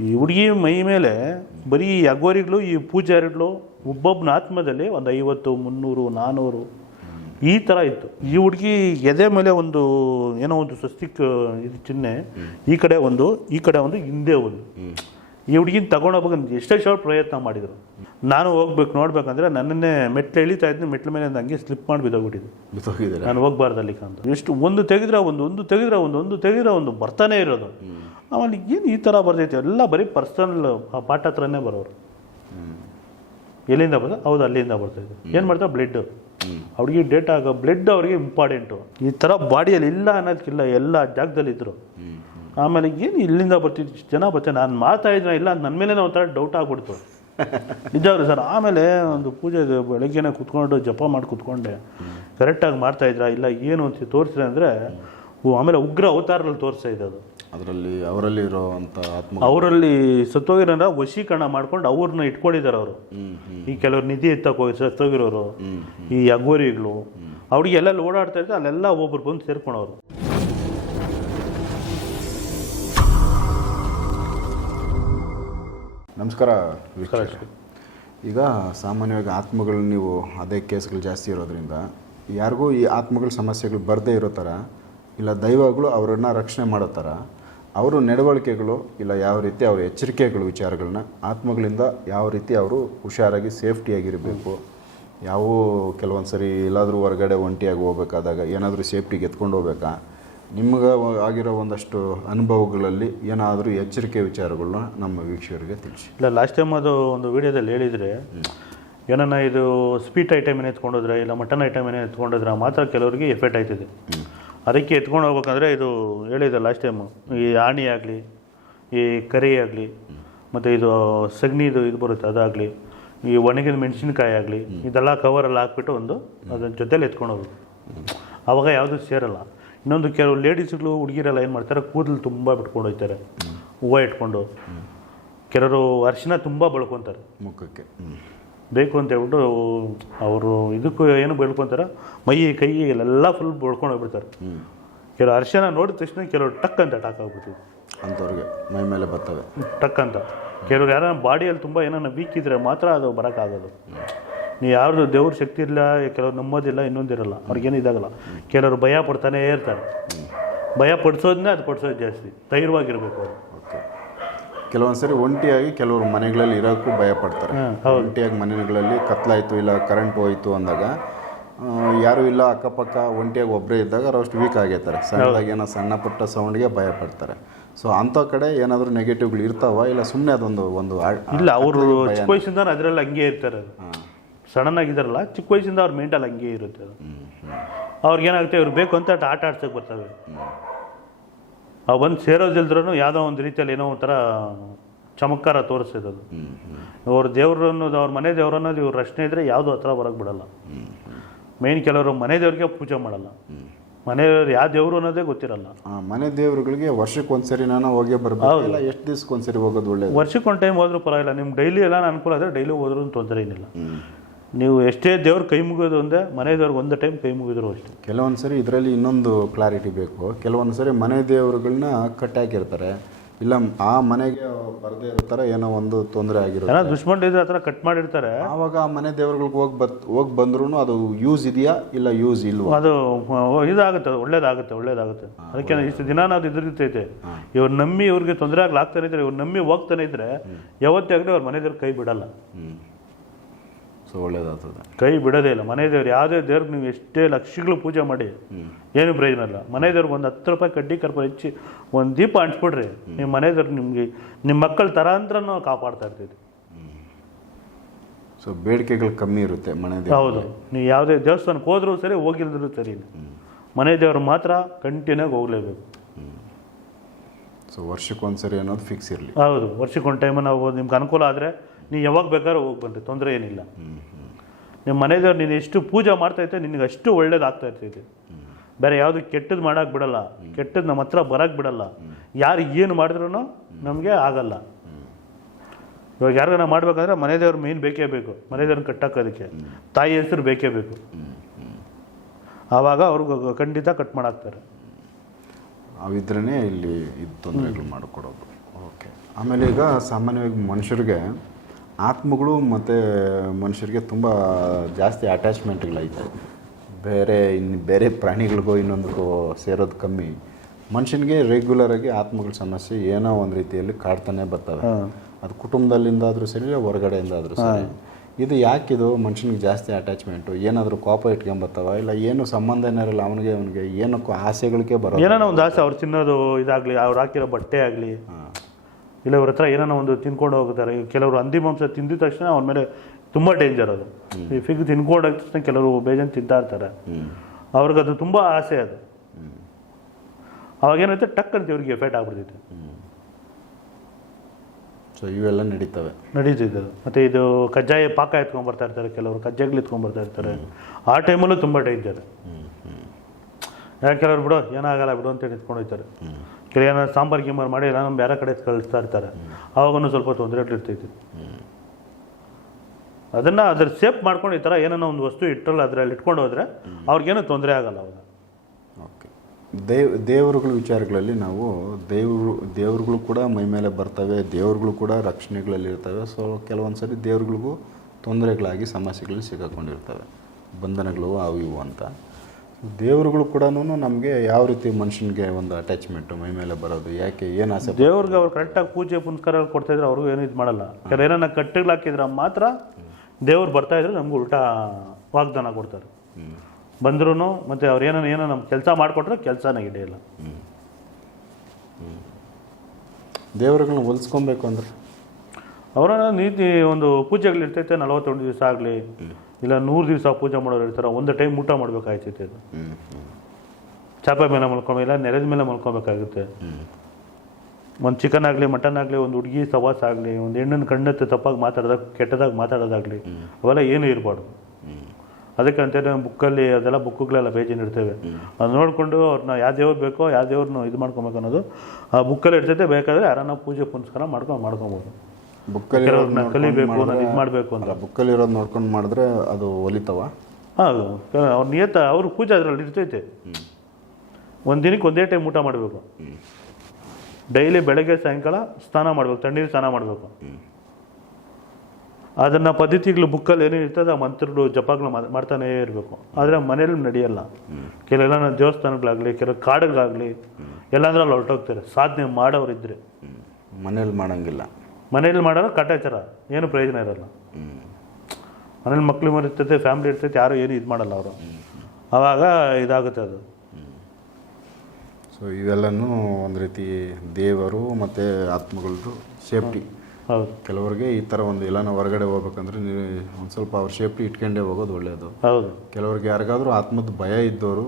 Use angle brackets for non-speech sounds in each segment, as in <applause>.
ಈ ಹುಡುಗಿ ಮೈ ಮೇಲೆ ಬರೀ ಅಗೋರಿಗಳು ಈ ಪೂಜಾರಿಗಳು ಒಬ್ಬೊಬ್ಬನ ಆತ್ಮದಲ್ಲಿ ಒಂದು ಐವತ್ತು ಮುನ್ನೂರು ನಾನ್ನೂರು ಈ ಥರ ಇತ್ತು. ಈ ಹುಡುಗಿ ಎದೆ ಮೇಲೆ ಒಂದು ಏನೋ ಒಂದು ಸ್ವಸ್ತಿಕ್ ಇದು ಚಿಹ್ನೆ ಈ ಕಡೆ ಒಂದು ಈ ಕಡೆ ಒಂದು ಹಿಂದೆ ಒಂದು. ಈ ಹುಡುಗಿನ ತಗೊಂಡೋಗ್ಬೇಕಂತ ಎಷ್ಟೇ ಶಾರ್ಟ್ ಪ್ರಯತ್ನ ಮಾಡಿದರು. ನಾನು ಹೋಗ್ಬೇಕು ನೋಡ್ಬೇಕಂದ್ರೆ ನನ್ನನ್ನೇ ಮೆಟ್ಲು ಎಳಿತಾ ಇದ್ದೀನಿ ಮೆಟ್ಲ ಮೇಲೆ ಹಂಗೆ ಸ್ಲಿಪ್ ಮಾಡಿ ಬಿದ್ದೋಗ್ಬಿಟ್ಟಿದ್ದು. ನಾನು ಹೋಗ್ಬಾರ್ದಲ್ಲಿ ಅಲ್ಲಿ ಅಂತ. ಎಷ್ಟು ಒಂದು ತೆಗೆದ್ರೆ ಒಂದು ಒಂದು ತೆಗೆದ್ರೆ ಒಂದು ಒಂದು ತೆಗೆದ್ರೆ ಒಂದು ಬರ್ತಾನೆ ಇರೋದು. ಆಮೇಲೆ ಏನು ಈ ಥರ ಬರ್ತೈತೆ? ಎಲ್ಲ ಬರೀ ಪರ್ಸನಲ್ ಪಾಠ ಹತ್ರನೇ ಬರೋರು. ಎಲ್ಲಿಂದ ಬರ್ತಾ ಹೌದು ಅಲ್ಲಿಂದ ಬರ್ತೈತೆ. ಏನು ಮಾಡ್ತಾರೆ? ಬ್ಲಡ್ ಅವ್ರಿಗೆ ಡೇಟ್ ಆಗೋ ಬ್ಲಡ್ ಅವ್ರಿಗೆ ಇಂಪಾರ್ಟೆಂಟು ಈ ಥರ ಬಾಡಿಯಲ್ಲಿ ಇಲ್ಲ ಅನ್ನೋದಕ್ಕಿಲ್ಲ ಎಲ್ಲ ಜಾಗದಲ್ಲಿದ್ದರು ಆಮೇಲೆ ಏನು ಇಲ್ಲಿಂದ ಬರ್ತಿದ್ದು ಇಷ್ಟು ಜನ ಬರ್ತಾರೆ. ನಾನು ಮಾಡ್ತಾ ಇದ್ದೀನಿ ಇಲ್ಲ ನನ್ನ ಮೇಲೆ ಒಂಥರ ಡೌಟ್ ಆಗ್ಬಿಡ್ತು. <laughs> ನಿಜವ್ರಿ ಸರ್ ಆಮೇಲೆ ಒಂದು ಪೂಜೆ ಬೆಳಗ್ಗೆನೆ ಕುತ್ಕೊಂಡು ಜಪ ಮಾಡಿ ಕುತ್ಕೊಂಡೆ. ಕರೆಕ್ಟಾಗಿ ಮಾಡ್ತಾ ಇದ್ರ ಇಲ್ಲ ಏನು ಅಂತ ತೋರಿಸಿದೆ ಅಂದರೆ ಆಮೇಲೆ ಉಗ್ರ ಅವತಾರಲ್ಲಿ ತೋರಿಸ್ತಾ ಇದ್ದದು. ಅದು ಅದರಲ್ಲಿ ಅವರಲ್ಲಿ ಇರೋವಂಥ ಆತ್ಮ ಅವರಲ್ಲಿ ಸತ್ತೋಗಿರೋನ ವಶೀಕರಣ ಮಾಡ್ಕೊಂಡು ಅವ್ರನ್ನ ಇಟ್ಕೊಂಡಿದ್ದಾರೆ ಅವರು. ಈ ಕೆಲವರು ನಿಧಿ ಎತ್ತಕ್ಕೋಗಿ ಸತ್ತೋಗಿರೋರು ಈ ಅಗ್ವರಿಗಳು ಅವ್ರಿಗೆ ಎಲ್ಲೆಲ್ಲಿ ಓಡಾಡ್ತಾ ಇದ್ದಾರೆ ಅಲ್ಲೆಲ್ಲ ಒಬ್ಬರು ಬಂದು ಸೇರ್ಕೊಳೋರು. ನಮಸ್ಕಾರ. ಈಗ ಸಾಮಾನ್ಯವಾಗಿ ಆತ್ಮಗಳು ನೀವು ಅದೇ ಕೇಸ್ಗಳು ಜಾಸ್ತಿ ಇರೋದ್ರಿಂದ ಯಾರಿಗೂ ಈ ಆತ್ಮಗಳ ಸಮಸ್ಯೆಗಳು ಬರದೇ ಇರೋ ಥರ ಇಲ್ಲ ದೈವಗಳು ಅವರನ್ನು ರಕ್ಷಣೆ ಮಾಡೋ ಥರ ಅವರು ನಡವಳಿಕೆಗಳು ಇಲ್ಲ ಯಾವ ರೀತಿ ಅವರ ಎಚ್ಚರಿಕೆಗಳು ವಿಚಾರಗಳನ್ನ ಆತ್ಮಗಳಿಂದ ಯಾವ ರೀತಿ ಅವರು ಹುಷಾರಾಗಿ ಸೇಫ್ಟಿಯಾಗಿರಬೇಕು ಯಾವ ಕೆಲವೊಂದು ಸರಿ ಎಲ್ಲಾದರೂ ಹೊರಗಡೆ ಒಂಟಿಯಾಗಿ ಹೋಗ್ಬೇಕಾದಾಗ ಏನಾದರೂ ಸೇಫ್ಟಿಗೆ ಎತ್ಕೊಂಡು ಹೋಗ್ಬೇಕಾ? ನಿಮ್ಗೆ ಆಗಿರೋ ಒಂದಷ್ಟು ಅನುಭವಗಳಲ್ಲಿ ಏನಾದರೂ ಎಚ್ಚರಿಕೆ ವಿಚಾರಗಳನ್ನ ನಮ್ಮ ವೀಕ್ಷಕರಿಗೆ ತಿಳಿಸಿ. ಇಲ್ಲ ಲಾಸ್ಟ್ ಟೈಮ್ ಅದು ಒಂದು ವಿಡಿಯೋದಲ್ಲಿ ಹೇಳಿದರೆ ಏನನ್ನ ಇದು ಸ್ವೀಟ್ ಐಟಮ್ ಏನೇ ಎತ್ಕೊಂಡೋದ್ರೆ ಇಲ್ಲ ಮಟನ್ ಐಟಮ್ ಏನೇ ಎತ್ಕೊಂಡೋದ್ರೆ ಮಾತ್ರ ಕೆಲವರಿಗೆ ಎಫೆಕ್ಟ್ ಆಯ್ತದೆ. ಅದಕ್ಕೆ ಎತ್ಕೊಂಡು ಹೋಗ್ಬೇಕಂದ್ರೆ ಇದು ಹೇಳಿದೆ ಲಾಸ್ಟ್ ಟೈಮು ಈ ಆಣಿ ಆಗಲಿ ಈ ಕರಿ ಆಗಲಿ ಮತ್ತು ಇದು ಸಗಣಿದು ಇದು ಬರುತ್ತೆ ಅದಾಗಲಿ ಈ ಒಣಗಿದ ಮೆಣಸಿನ್ಕಾಯಿ ಆಗಲಿ ಇದೆಲ್ಲ ಕವರಲ್ಲಿ ಹಾಕ್ಬಿಟ್ಟು ಒಂದು ಅದನ್ನ ಜೊತೆಲಿ ಎತ್ಕೊಂಡು ಹೋಗ್ಬೇಕು. ಆವಾಗ ಯಾವುದು ಸೇರಲ್ಲ. ಇನ್ನೊಂದು ಕೆಲವು ಲೇಡೀಸ್ಗಳು ಹುಡುಗಿರೆಲ್ಲ ಏನು ಮಾಡ್ತಾರೆ ಕೂದಲು ತುಂಬ ಬಿಟ್ಕೊಂಡು ಹೋಗ್ತಾರೆ. ಹೂವು ಇಟ್ಕೊಂಡು ಕೆಲವರು ಅರಿಶಿನ ತುಂಬ ಬಳ್ಕೊತಾರೆ. ಮುಖಕ್ಕೆ. ಬೇಕು ಅಂತ ಹೇಳ್ಬಿಟ್ಟು ಅವರು ಇದಕ್ಕೂ ಏನು ಬೆಳ್ಕೊತಾರೆ ಮೈ ಕೈ ಎಲ್ಲ ಫುಲ್ ಬಳ್ಕೊಂಡು ಹೋಗ್ಬಿಡ್ತಾರೆ. ಕೆಲವು ಅರಿಶಿನ ನೋಡಿದ ತಕ್ಷಣ ಕೆಲವರು ಟಕ್ ಅಂತ ಟಾಕ್ ಆಗ್ಬಿಡ್ತೀವಿ ಅಂಥವ್ರಿಗೆ ಮೈ ಮೇಲೆ ಬರ್ತವೆ. ಟಕ್ ಅಂತ. ಕೆಲವ್ರು ಯಾರ ಬಾಡಿಯಲ್ಲಿ ತುಂಬ ಏನಾರ ವೀಕ್ ಇದ್ರೆ ಮಾತ್ರ ಅದು ಬರೋಕ್ಕಾಗೋದು ನೀವು ಯಾರ್ದು ದೇವ್ರ ಶಕ್ತಿ ಇಲ್ಲ ಕೆಲವ್ರು ನಂಬೋದಿಲ್ಲ ಇನ್ನೊಂದಿರಲ್ಲ ಅವ್ರಿಗೇನು ಇದಾಗಲ್ಲ. ಕೆಲವರು ಭಯ ಪಡ್ತಾನೇ ಇರ್ತಾರೆ. ಭಯ ಪಡಿಸೋದನ್ನೇ ಅದು ಪಡಿಸೋದು ಜಾಸ್ತಿ. ಧೈರ್ಯವಾಗಿರಬೇಕು ಅವರು. ಕೆಲವೊಂದು ಸರಿ ಒಂಟಿಯಾಗಿ ಕೆಲವರು ಮನೆಗಳಲ್ಲಿ ಇರೋಕ್ಕೂ ಭಯ ಪಡ್ತಾರೆ ಒಂಟಿಯಾಗಿ ಮನೆಗಳಲ್ಲಿ ಕತ್ಲಾಯ್ತು ಇಲ್ಲ ಕರೆಂಟ್ ಹೋಯಿತು ಅಂದಾಗ ಯಾರು ಇಲ್ಲ ಅಕ್ಕಪಕ್ಕ ಒಂಟಿಯಾಗಿ ಒಬ್ಬರೇ ಇದ್ದಾಗ ಅವ್ರು ಅಷ್ಟು ವೀಕ್ ಆಗಿರ್ತಾರೆ ಸಣ್ಣದಾಗಿ ಏನೋ ಸಣ್ಣ ಪುಟ್ಟ ಸೌಂಡ್ಗೆ ಭಯ ಪಡ್ತಾರೆ ಸೊ ಅಂಥ ಕಡೆ ಏನಾದರೂ ನೆಗೆಟಿವ್ಗಳು ಇರ್ತಾವ ಇಲ್ಲ ಸುಮ್ಮನೆ ಅದೊಂದು ಒಂದು ಇಲ್ಲ ಅವರು ಚಿಕ್ಕ ವಯಸ್ಸಿಂದ ಅದರಲ್ಲಿ ಹಂಗೆ ಇರ್ತಾರೆ ಸಡನ್ ಆಗಿದಾರಲ್ಲ ಚಿಕ್ಕ ವಯಸ್ಸಿಂದ ಅವ್ರ ಮೆಂಟಲ್ ಹಂಗೆ ಇರುತ್ತೆ ಅವ್ರಿಗೆ ಏನಾಗುತ್ತೆ ಹ್ಮ್, ಅವ್ರಿಗೇನಾಗುತ್ತೆ ಇವ್ರು ಬೇಕು ಅಂತ ಆಟ ಆಡ್ಸಕ್ಕೆ ಬರ್ತವೆ ಅವು ಬಂದು ಸೇರೋದಿಲ್ದ್ರೂ ಯಾವುದೋ ಒಂದು ರೀತಿಯಲ್ಲಿ ಏನೋ ಒಂಥರ ಚಮತ್ಕಾರ ಹ್ಮ್, ಅವ್ರ ದೇವ್ರು ಅನ್ನೋದು ಅವ್ರ ಮನೆ ದೇವ್ರು ಅನ್ನೋದು ಇವ್ರ ರಚನೆ ಇದ್ರೆ ಯಾವುದು ಹತ್ರ ಬರೋಕ್ಕೆ ಬಿಡಲ್ಲ. ಮೇನ್ ಕೆಲವರು ಮನೆ ದೇವ್ರಿಗೆ ಪೂಜೆ ಮಾಡಲ್ಲ. ಮನೆಯವರು ಯಾವ ದೇವರು ಅನ್ನೋದೇ ಗೊತ್ತಿರಲ್ಲ. ಆ, ಮನೆ ದೇವರುಗಳಿಗೆ ವರ್ಷಕ್ಕೆ ಒಂದ್ಸರಿ ನಾನು ಹೋಗಿ ಬರ್ಬೋದು ಎಷ್ಟು ದಿವ್ಸಕ್ಕೆ ಒಂದ್ಸರಿ ಹೋಗೋದು ಒಳ್ಳೆ ವರ್ಷಕ್ಕೆ ಒಂದು ಟೈಮ್ ಹೋದ್ರೂ ಪರವಾಗಿಲ್ಲ. ನಿಮ್ಗೆ ಡೈಲಿ ಎಲ್ಲ ಅನುಕೂಲ ಆದರೆ ಡೈಲಿ ಹೋದ್ರೂ ತೊಂದರೆ ಏನಿಲ್ಲ. ನೀವು ಎಷ್ಟೇ ದೇವ್ರ ಕೈ ಮುಗಿಯೋದು ಒಂದೇ ಮನೆ ದೇವ್ರಿಗೆ ಒಂದು ಟೈಮ್ ಕೈ ಮುಗಿದ್ರು ಅಷ್ಟೇ. ಕೆಲವೊಂದು ಸರಿ ಇದರಲ್ಲಿ ಇನ್ನೊಂದು ಕ್ಲಾರಿಟಿ ಬೇಕು. ಕೆಲವೊಂದು ಸರಿ ಮನೆ ದೇವರುಗಳನ್ನ ಕಟ್ಟಾಕಿರ್ತಾರೆ. ಇಲ್ಲ ಆ ಮನೆಗೆ ಬರದೇ ಇರೋ ಥರ ಏನೋ ಒಂದು ತೊಂದರೆ ಆಗಿರುತ್ತೆ. ಏನೋ ದುಶ್ಮನ್ ಇದ್ರೆ ಆ ಥರ ಕಟ್ ಮಾಡಿರ್ತಾರೆ. ಆವಾಗ ಆ ಮನೆ ದೇವರುಗಳಿಗೆ ಹೋಗಿ ಬತ್ ಹೋಗಿ ಬಂದ್ರೂ ಅದು ಯೂಸ್ ಇದೆಯಾ ಇಲ್ಲ ಯೂಸ್ ಇಲ್ವಾ? ಅದು ಇದಾಗುತ್ತೆ ಒಳ್ಳೇದಾಗುತ್ತೆ ಒಳ್ಳೇದಾಗುತ್ತೆ. ಅದಕ್ಕೆ ಇಷ್ಟು ದಿನ ನಾವು ಇದ್ರಿರ್ತೈತೆ ಇವ್ರು ನಂಬಿ ಇವ್ರಿಗೆ ತೊಂದರೆ ಆಗ್ಲಾಗ್ತಾನೆ ಇದ್ರೆ ಇವ್ರು ನಂಬಿ ಹೋಗ್ತಾನೆ ಇದ್ರೆ ಯಾವತ್ತೇ ಆಗಲಿ ಅವ್ರ ಮನೆ ದೇವ್ರ ಕೈ ಬಿಡಲ್ಲ. ಸೊ ಒಳ್ಳೇದಾಗ್ತದೆ. ಕೈ ಬಿಡೋದೇ ಇಲ್ಲ. ಮನೆ ದೇವ್ರು ಯಾವುದೇ ದೇವ್ರಿಗೆ ನೀವು ಎಷ್ಟೇ ಲಕ್ಷಗಳು ಪೂಜೆ ಮಾಡಿ ಏನು ಪ್ರಯೋಜನ ಇಲ್ಲ. ಮನೆ ದೇವ್ರಿಗೆ ಒಂದು ಹತ್ತು ರೂಪಾಯಿ ಕಡ್ಡಿ ಕರ್ಪ ಹೆಚ್ಚಿ ಒಂದು ದೀಪ ಅಂಟ್ಬಿಡ್ರಿ ನಿಮ್ಮ ಮನೆ ದೇವ್ರು ನಿಮಗೆ ನಿಮ್ಮ ಮಕ್ಕಳ ತರಾಂತರನೂ ಕಾಪಾಡ್ತಾ ಇರ್ತೈತಿ ಸೊ ಬೇಡಿಕೆಗಳು ಕಮ್ಮಿ ಇರುತ್ತೆ ಮನೆ ಹೌದು. ನೀವು ಯಾವುದೇ ದೇವಸ್ಥಾನಕ್ಕೆ ಹೋದರೂ ಸರಿ ಹೋಗಿಲ್ದ್ರು ಸರಿ. ಮನೆ ದೇವ್ರು ಮಾತ್ರ ಕಂಟಿನ್ಯೂ ಹೋಗ್ಲೇಬೇಕು. ಸೊ ವರ್ಷಕ್ಕೊಂದ್ಸರಿ ಅನ್ನೋದು ಫಿಕ್ಸ್ ಇರಲಿ. ಹೌದು. ವರ್ಷಕ್ಕೆ ಒಂದು ಟೈಮ್ ನಾವು ನಿಮ್ಗೆ ಅನುಕೂಲ ಆದರೆ ನೀವು ಯಾವಾಗ ಬೇಕಾದ್ರೂ ಹೋಗಿ ಬನ್ನಿರಿ ತೊಂದರೆ ಏನಿಲ್ಲ. ನಿಮ್ಮ ಮನೆದೇವ್ರು ನೀನು ಎಷ್ಟು ಪೂಜೆ ಮಾಡ್ತಾ ಇದ್ದೆ, ನಿನಗೆ ಅಷ್ಟು ಒಳ್ಳೇದಾಗ್ತಾ ಇರ್ತೈತೆ. ಬೇರೆ ಯಾವುದು ಕೆಟ್ಟದ್ದು ಮಾಡೋಕೆ ಬಿಡಲ್ಲ ಕೆಟ್ಟದ್ದು ನಮ್ಮ ಹತ್ರ ಬರೋಕ್ಕೆ ಬಿಡಲ್ಲ. ಯಾರು ಏನು ಮಾಡಿದ್ರೂ ನಮಗೆ ಆಗಲ್ಲ. ಇವಾಗ ಯಾರಿಗಾರ ಮಾಡ್ಬೇಕಂದ್ರೆ ಮನೆದೇವ್ರ ಮೇನ್ ಬೇಕೇ ಬೇಕು. ಮನೆದೇವ್ರನ್ನ ಕಟ್ಟಕ್ಕೋದಕ್ಕೆ ತಾಯಿ ಹೆಸರು ಬೇಕೇ ಬೇಕು. ಆವಾಗ ಅವ್ರಿಗೆ ಖಂಡಿತ ಕಟ್ ಮಾಡಾಕ್ತಾರೆ. ಅವಿದ್ರೇ ಇಲ್ಲಿ ಇದು ತೊಂದರೆಗಳು ಮಾಡಿಕೊಡೋದು. ಓಕೆ ಆಮೇಲೆ ಈಗ ಸಾಮಾನ್ಯವಾಗಿ ಮನುಷ್ಯರಿಗೆ ಆತ್ಮಗಳು ಮತ್ತು ಮನುಷ್ಯರಿಗೆ ತುಂಬ ಜಾಸ್ತಿ ಅಟ್ಯಾಚ್ಮೆಂಟ್ಗಳೈತೆ ಬೇರೆ ಇನ್ನು ಬೇರೆ ಪ್ರಾಣಿಗಳಿಗೋ ಇನ್ನೊಂದಕ್ಕೋ ಸೇರೋದು ಕಮ್ಮಿ. ಮನುಷ್ಯನಿಗೆ ರೆಗ್ಯುಲರಾಗಿ ಆತ್ಮಗಳ ಸಮಸ್ಯೆ ಏನೋ ಒಂದು ರೀತಿಯಲ್ಲಿ ಕಾಡ್ತಾನೆ ಬರ್ತವೆ. ಅದು ಕುಟುಂಬದಲ್ಲಿಂದಾದರೂ ಸರಿ ಹೊರಗಡೆಯಿಂದಾದರೂ ಸರಿ. ಇದು ಯಾಕಿದು? ಮನುಷ್ಯನಿಗೆ ಜಾಸ್ತಿ ಅಟ್ಯಾಚ್ಮೆಂಟು ಏನಾದರೂ ಕೋಪ ಇಟ್ಕೊಂಬರ್ತಾವ ಇಲ್ಲ ಏನು ಸಂಬಂಧ ಏನಾರಲ್ಲ ಅವನಿಗೆ ಅವನಿಗೆ. ಏನಕ್ಕೂ ಆಸೆಗಳಿಗೆ ಬರೋದು ಏನೋ ಒಂದು ಆಸೆ ಅವ್ರು ತಿನ್ನೋದು ಇದಾಗಲಿ ಅವ್ರು ಹಾಕಿರೋ ಬಟ್ಟೆ ಆಗಲಿ. ಇಲ್ಲ ಇವ್ರ ಹತ್ರ ಏನೋ ಒಂದು ತಿನ್ಕೊಂಡು ಹೋಗ್ತಾರೆ. ಕೆಲವರು ಹಂದಿ ಮಾಂಸ ತಿಂದಿದ ತಕ್ಷಣ ಅವ್ರ ಮೇಲೆ ತುಂಬ ಡೇಂಜರ್ ಅದು. ಈ ಫಿಗ್ ತಿನ್ಕೊಂಡು ಹೋಗಿದ ತಕ್ಷಣ ಕೆಲವರು ಬೇಜನ್ ತಿಂತಾ ಇರ್ತಾರೆ. ಅವ್ರಿಗದು ಅವ್ರಿಗೆ ಅದು ತುಂಬ ಆಸೆ ಅದು. ಅವಾಗೇನೈತೆ ಟಕ್ ಅಂತ ಇವ್ರಿಗೆ ಎಫೆಕ್ಟ್ ಆಗ್ಬಿಡ್ತೈತೆ ಸೊ ಇವೆಲ್ಲ ನಡೀತವೆ. ನಡೀತಿದ್ದು. ಮತ್ತು ಇದು ಕಜ್ಜಾಯ ಪಾಕ ಎತ್ಕೊಂಡ್ ಬರ್ತಾ ಇರ್ತಾರೆ ಕೆಲವರು ಕಜ್ಜಾಗ್ಲಿ ಎತ್ಕೊಂಡ್ಬರ್ತಾ ಇರ್ತಾರೆ. ಆ ಟೈಮಲ್ಲೂ ತುಂಬ ಡೇಂಜರ್ ಯಾಕೆ ಕೆಲವ್ರು ಬಿಡು ಏನಾಗಲ್ಲ ಬಿಡು ಅಂತೇಳಿ ಎತ್ಕೊಂಡು ಹೋಗ್ತಾರೆ. ಕೆಲವು ಸಾಂಬಾರು ಗಿಂಬಾರು ಮಾಡಿ ಎಲ್ಲ ನಮ್ಮ ಬೇರೆ ಕಡೆ ಕಳಿಸ್ತಾ ಇರ್ತಾರೆ. ಆವಾಗೂ ಸ್ವಲ್ಪ ತೊಂದರೆಗಳಿರ್ತೈತಿ ಅದನ್ನು ಅದ್ರ ಸೇಫ್ ಮಾಡ್ಕೊಂಡು ಈ ಥರ ಏನೋ ಒಂದು ವಸ್ತು ಇಟ್ಟಲ್ಲ ಅದರಲ್ಲಿ ಇಟ್ಕೊಂಡು ಹೋದ್ರೆ ಅವ್ರಿಗೇನು ತೊಂದರೆ ಆಗಲ್ಲ ಅವಾಗ. ಓಕೆ. ದೇವ್, ದೇವರುಗಳ ವಿಚಾರಗಳಲ್ಲಿ ನಾವು ದೇವರು, ದೇವರುಗಳು ಕೂಡ ಮೈ ಮೇಲೆ ಬರ್ತವೆ, ದೇವರುಗಳು ಕೂಡ ರಕ್ಷಣೆಗಳಲ್ಲಿ ಇರ್ತವೆ. ಸೊ ಕೆಲವೊಂದು ಸರಿ ದೇವ್ರುಗಳಿಗೂ ತೊಂದರೆಗಳಾಗಿ ಸಮಸ್ಯೆಗಳಲ್ಲಿ ಸಿಗಾಕೊಂಡಿರ್ತವೆ ಬಂಧನಗಳು ಅವು ಇವು ಅಂತ. ದೇವರುಗಳು ಕೂಡ ನಮಗೆ ಯಾವ ರೀತಿ ಮನುಷ್ಯನಿಗೆ ಒಂದು ಅಟ್ಯಾಚ್ಮೆಂಟು ಮೈ ಮೇಲೆ ಬರೋದು ಯಾಕೆ ಏನು ಆಸೆ ದೇವ್ರಿಗೆ ಅವ್ರು ಕರೆಕ್ಟಾಗಿ ಪೂಜೆ ಪುನಸ್ಕಾರ ಕೊಡ್ತಾ ಇದ್ರೆ ಅವ್ರಿಗೂ ಏನು ಇದು ಮಾಡಲ್ಲ. ಯಾಕಂದ್ರೆ ಏನನ್ನ ಕಟ್ಟಿಗೆ ಹಾಕಿದ್ರೆ ಮಾತ್ರ ದೇವ್ರು ಬರ್ತಾ ಇದ್ರೆ ನಮ್ಗೆ ಉಲ್ಟಾ ವಾಗ್ದಾನ ಕೊಡ್ತಾರೆ. ಬಂದ್ರೂ ಮತ್ತು ಅವ್ರು ಏನೋ ಏನೋ ನಮ್ಮ ಕೆಲಸ ಮಾಡಿಕೊಟ್ರೆ ಕೆಲಸನೇ ಹಿಡಿಯಲ್ಲ ದೇವರುಗಳನ್ನ ಹೊಲಿಸ್ಕೊಬೇಕು ಅಂದ್ರೆ? ಅವರ ನೀತಿ ಒಂದು ಪೂಜೆಗಳು ಇರ್ತೈತೆ ನಲವತ್ತೊಂದು ದಿವಸ ಆಗಲಿ. ಇಲ್ಲ ನೂರು ದಿವಸ ಪೂಜೆ ಮಾಡೋರು ಇರ್ತಾರೆ ಒಂದು ಟೈಮ್ ಊಟ ಮಾಡ್ಬೇಕಾಗ್ತೈತೆ ಅದು ಚಾಪೆ ಮೇಲೆ ಮಲ್ಕೊಬೇಕು ಇಲ್ಲ ನೆರೆದ ಮೇಲೆ ಮಲ್ಕೊಬೇಕಾಗುತ್ತೆ. ಒಂದು ಚಿಕನ್ ಆಗಲಿ ಮಟನ್ ಆಗಲಿ ಒಂದು ಹುಡುಗಿ ಸವಾಸ ಆಗಲಿ ಒಂದು ಹೆಣ್ಣನ್ನು ಕಣ್ಣತ್ತೆ ತಪ್ಪಾಗಿ ಮಾತಾಡೋದಾಗ ಕೆಟ್ಟದಾಗಿ ಮಾತಾಡೋದಾಗಲಿ ಅವೆಲ್ಲ ಏನೂ ಇರಬಾರ್ದು. ಅದಕ್ಕೆ ಅಂತೇಳಿ ಬುಕ್ಕಲ್ಲಿ ಅದೆಲ್ಲ ಬುಕ್ಕುಗಳೆಲ್ಲ ಪೇಜಿನ ಇಡ್ತೇವೆ. ಅದು ನೋಡಿಕೊಂಡು ಅವ್ರನ್ನ ಯಾವ ದೇವ್ರು ಬೇಕೋ ಯಾವ ದೇವ್ರನ್ನ ಇದು ಮಾಡ್ಕೊಬೇಕು ಅನ್ನೋದು ಆ ಬುಕ್ಕಲ್ಲಿ ಇರ್ತೈತೆ ಬೇಕಾದರೆ ಯಾರನ್ನ ಪೂಜೆ ಪುನಸ್ಕಾರ ಮಾಡ್ಕೊಂಡು ಮಾಡ್ಕೊಬೋದು. ಬುಕ್ಕಲ್ಲಿ ಕಲಿಬೇಕು ನಾನು ಇದು ಮಾಡಬೇಕು ಅಂತ. ಬುಕ್ಕಲ್ಲಿ ಇರೋದು ನೋಡ್ಕೊಂಡು ಮಾಡಿದ್ರೆ ಅದು ಒಲಿತವ. ಹೌದು. ಅವ್ರ ನಿಯತ ಅವ್ರ ಪೂಜೆ ಅದರಲ್ಲಿ ಇರ್ತೈತೆ. ಒಂದು ದಿನಕ್ಕೆ ಒಂದೇ ಟೈಮ್ ಊಟ ಮಾಡಬೇಕು. ಡೈಲಿ ಬೆಳಗ್ಗೆ ಸಾಯಂಕಾಲ ಸ್ನಾನ ಮಾಡಬೇಕು ತಣ್ಣೀರು ಸ್ನಾನ ಮಾಡಬೇಕು. ಅದನ್ನ ಪದ್ಧತಿಗಳು ಬುಕ್ಕಲ್ಲಿ ಏನೇನು ಇರ್ತದೆ ಆ ಮಂತ್ರಗಳು ಜಪಗಳು ಮಾಡ್ತಾನೇ ಇರಬೇಕು. ಆದರೆ ಮನೇಲಿ ನಡೆಯಲ್ಲ. ಕೆಲವೆಲ್ಲ ದೇವಸ್ಥಾನಗಳಾಗಲಿ ಕೆಲವು ಕಾಡುಗಳಾಗಲಿ ಎಲ್ಲಾಂದ್ರೆ ಅಲ್ಲಿ ಹೊರಟೋಗ್ತಾರೆ. ಸಾಧನೆ ಮಾಡೋರಿದ್ರೆ ಮನೇಲಿ ಮಾಡಂಗಿಲ್ಲ. ಮನೇಲಿ ಮಾಡೋದು ಕಟ್ಟಾಚಾರ ಏನು ಪ್ರಯೋಜನ ಇರಲ್ಲ. ಮನೇಲಿ ಮಕ್ಳು ಮರಿ ಇರ್ತೈತೆ ಫ್ಯಾಮಿಲಿ ಇರ್ತೈತೆ ಯಾರು ಏನು ಇದು ಮಾಡಲ್ಲ ಅವರು. ಆವಾಗ ಇದಾಗುತ್ತೆ ಅದು. ಸೊ ಇವೆಲ್ಲನೂ ಒಂದು ರೀತಿ ದೇವರು ಮತ್ತು ಆತ್ಮಗಳದ್ದು ಸೇಫ್ಟಿ. ಹೌದು. ಕೆಲವರಿಗೆ ಈ ಥರ ಒಂದು ಎಲ್ಲ ನಾವು ಹೊರಗಡೆ ಹೋಗ್ಬೇಕಂದ್ರೆ ನೀವು ಒಂದು ಸ್ವಲ್ಪ ಅವ್ರ ಸೇಫ್ಟಿ ಇಟ್ಕೊಂಡೇ ಹೋಗೋದು ಒಳ್ಳೆಯದು ಹೌದು. ಕೆಲವ್ರಿಗೆ ಯಾರಿಗಾದ್ರೂ ಆತ್ಮದ ಭಯ ಇದ್ದವರು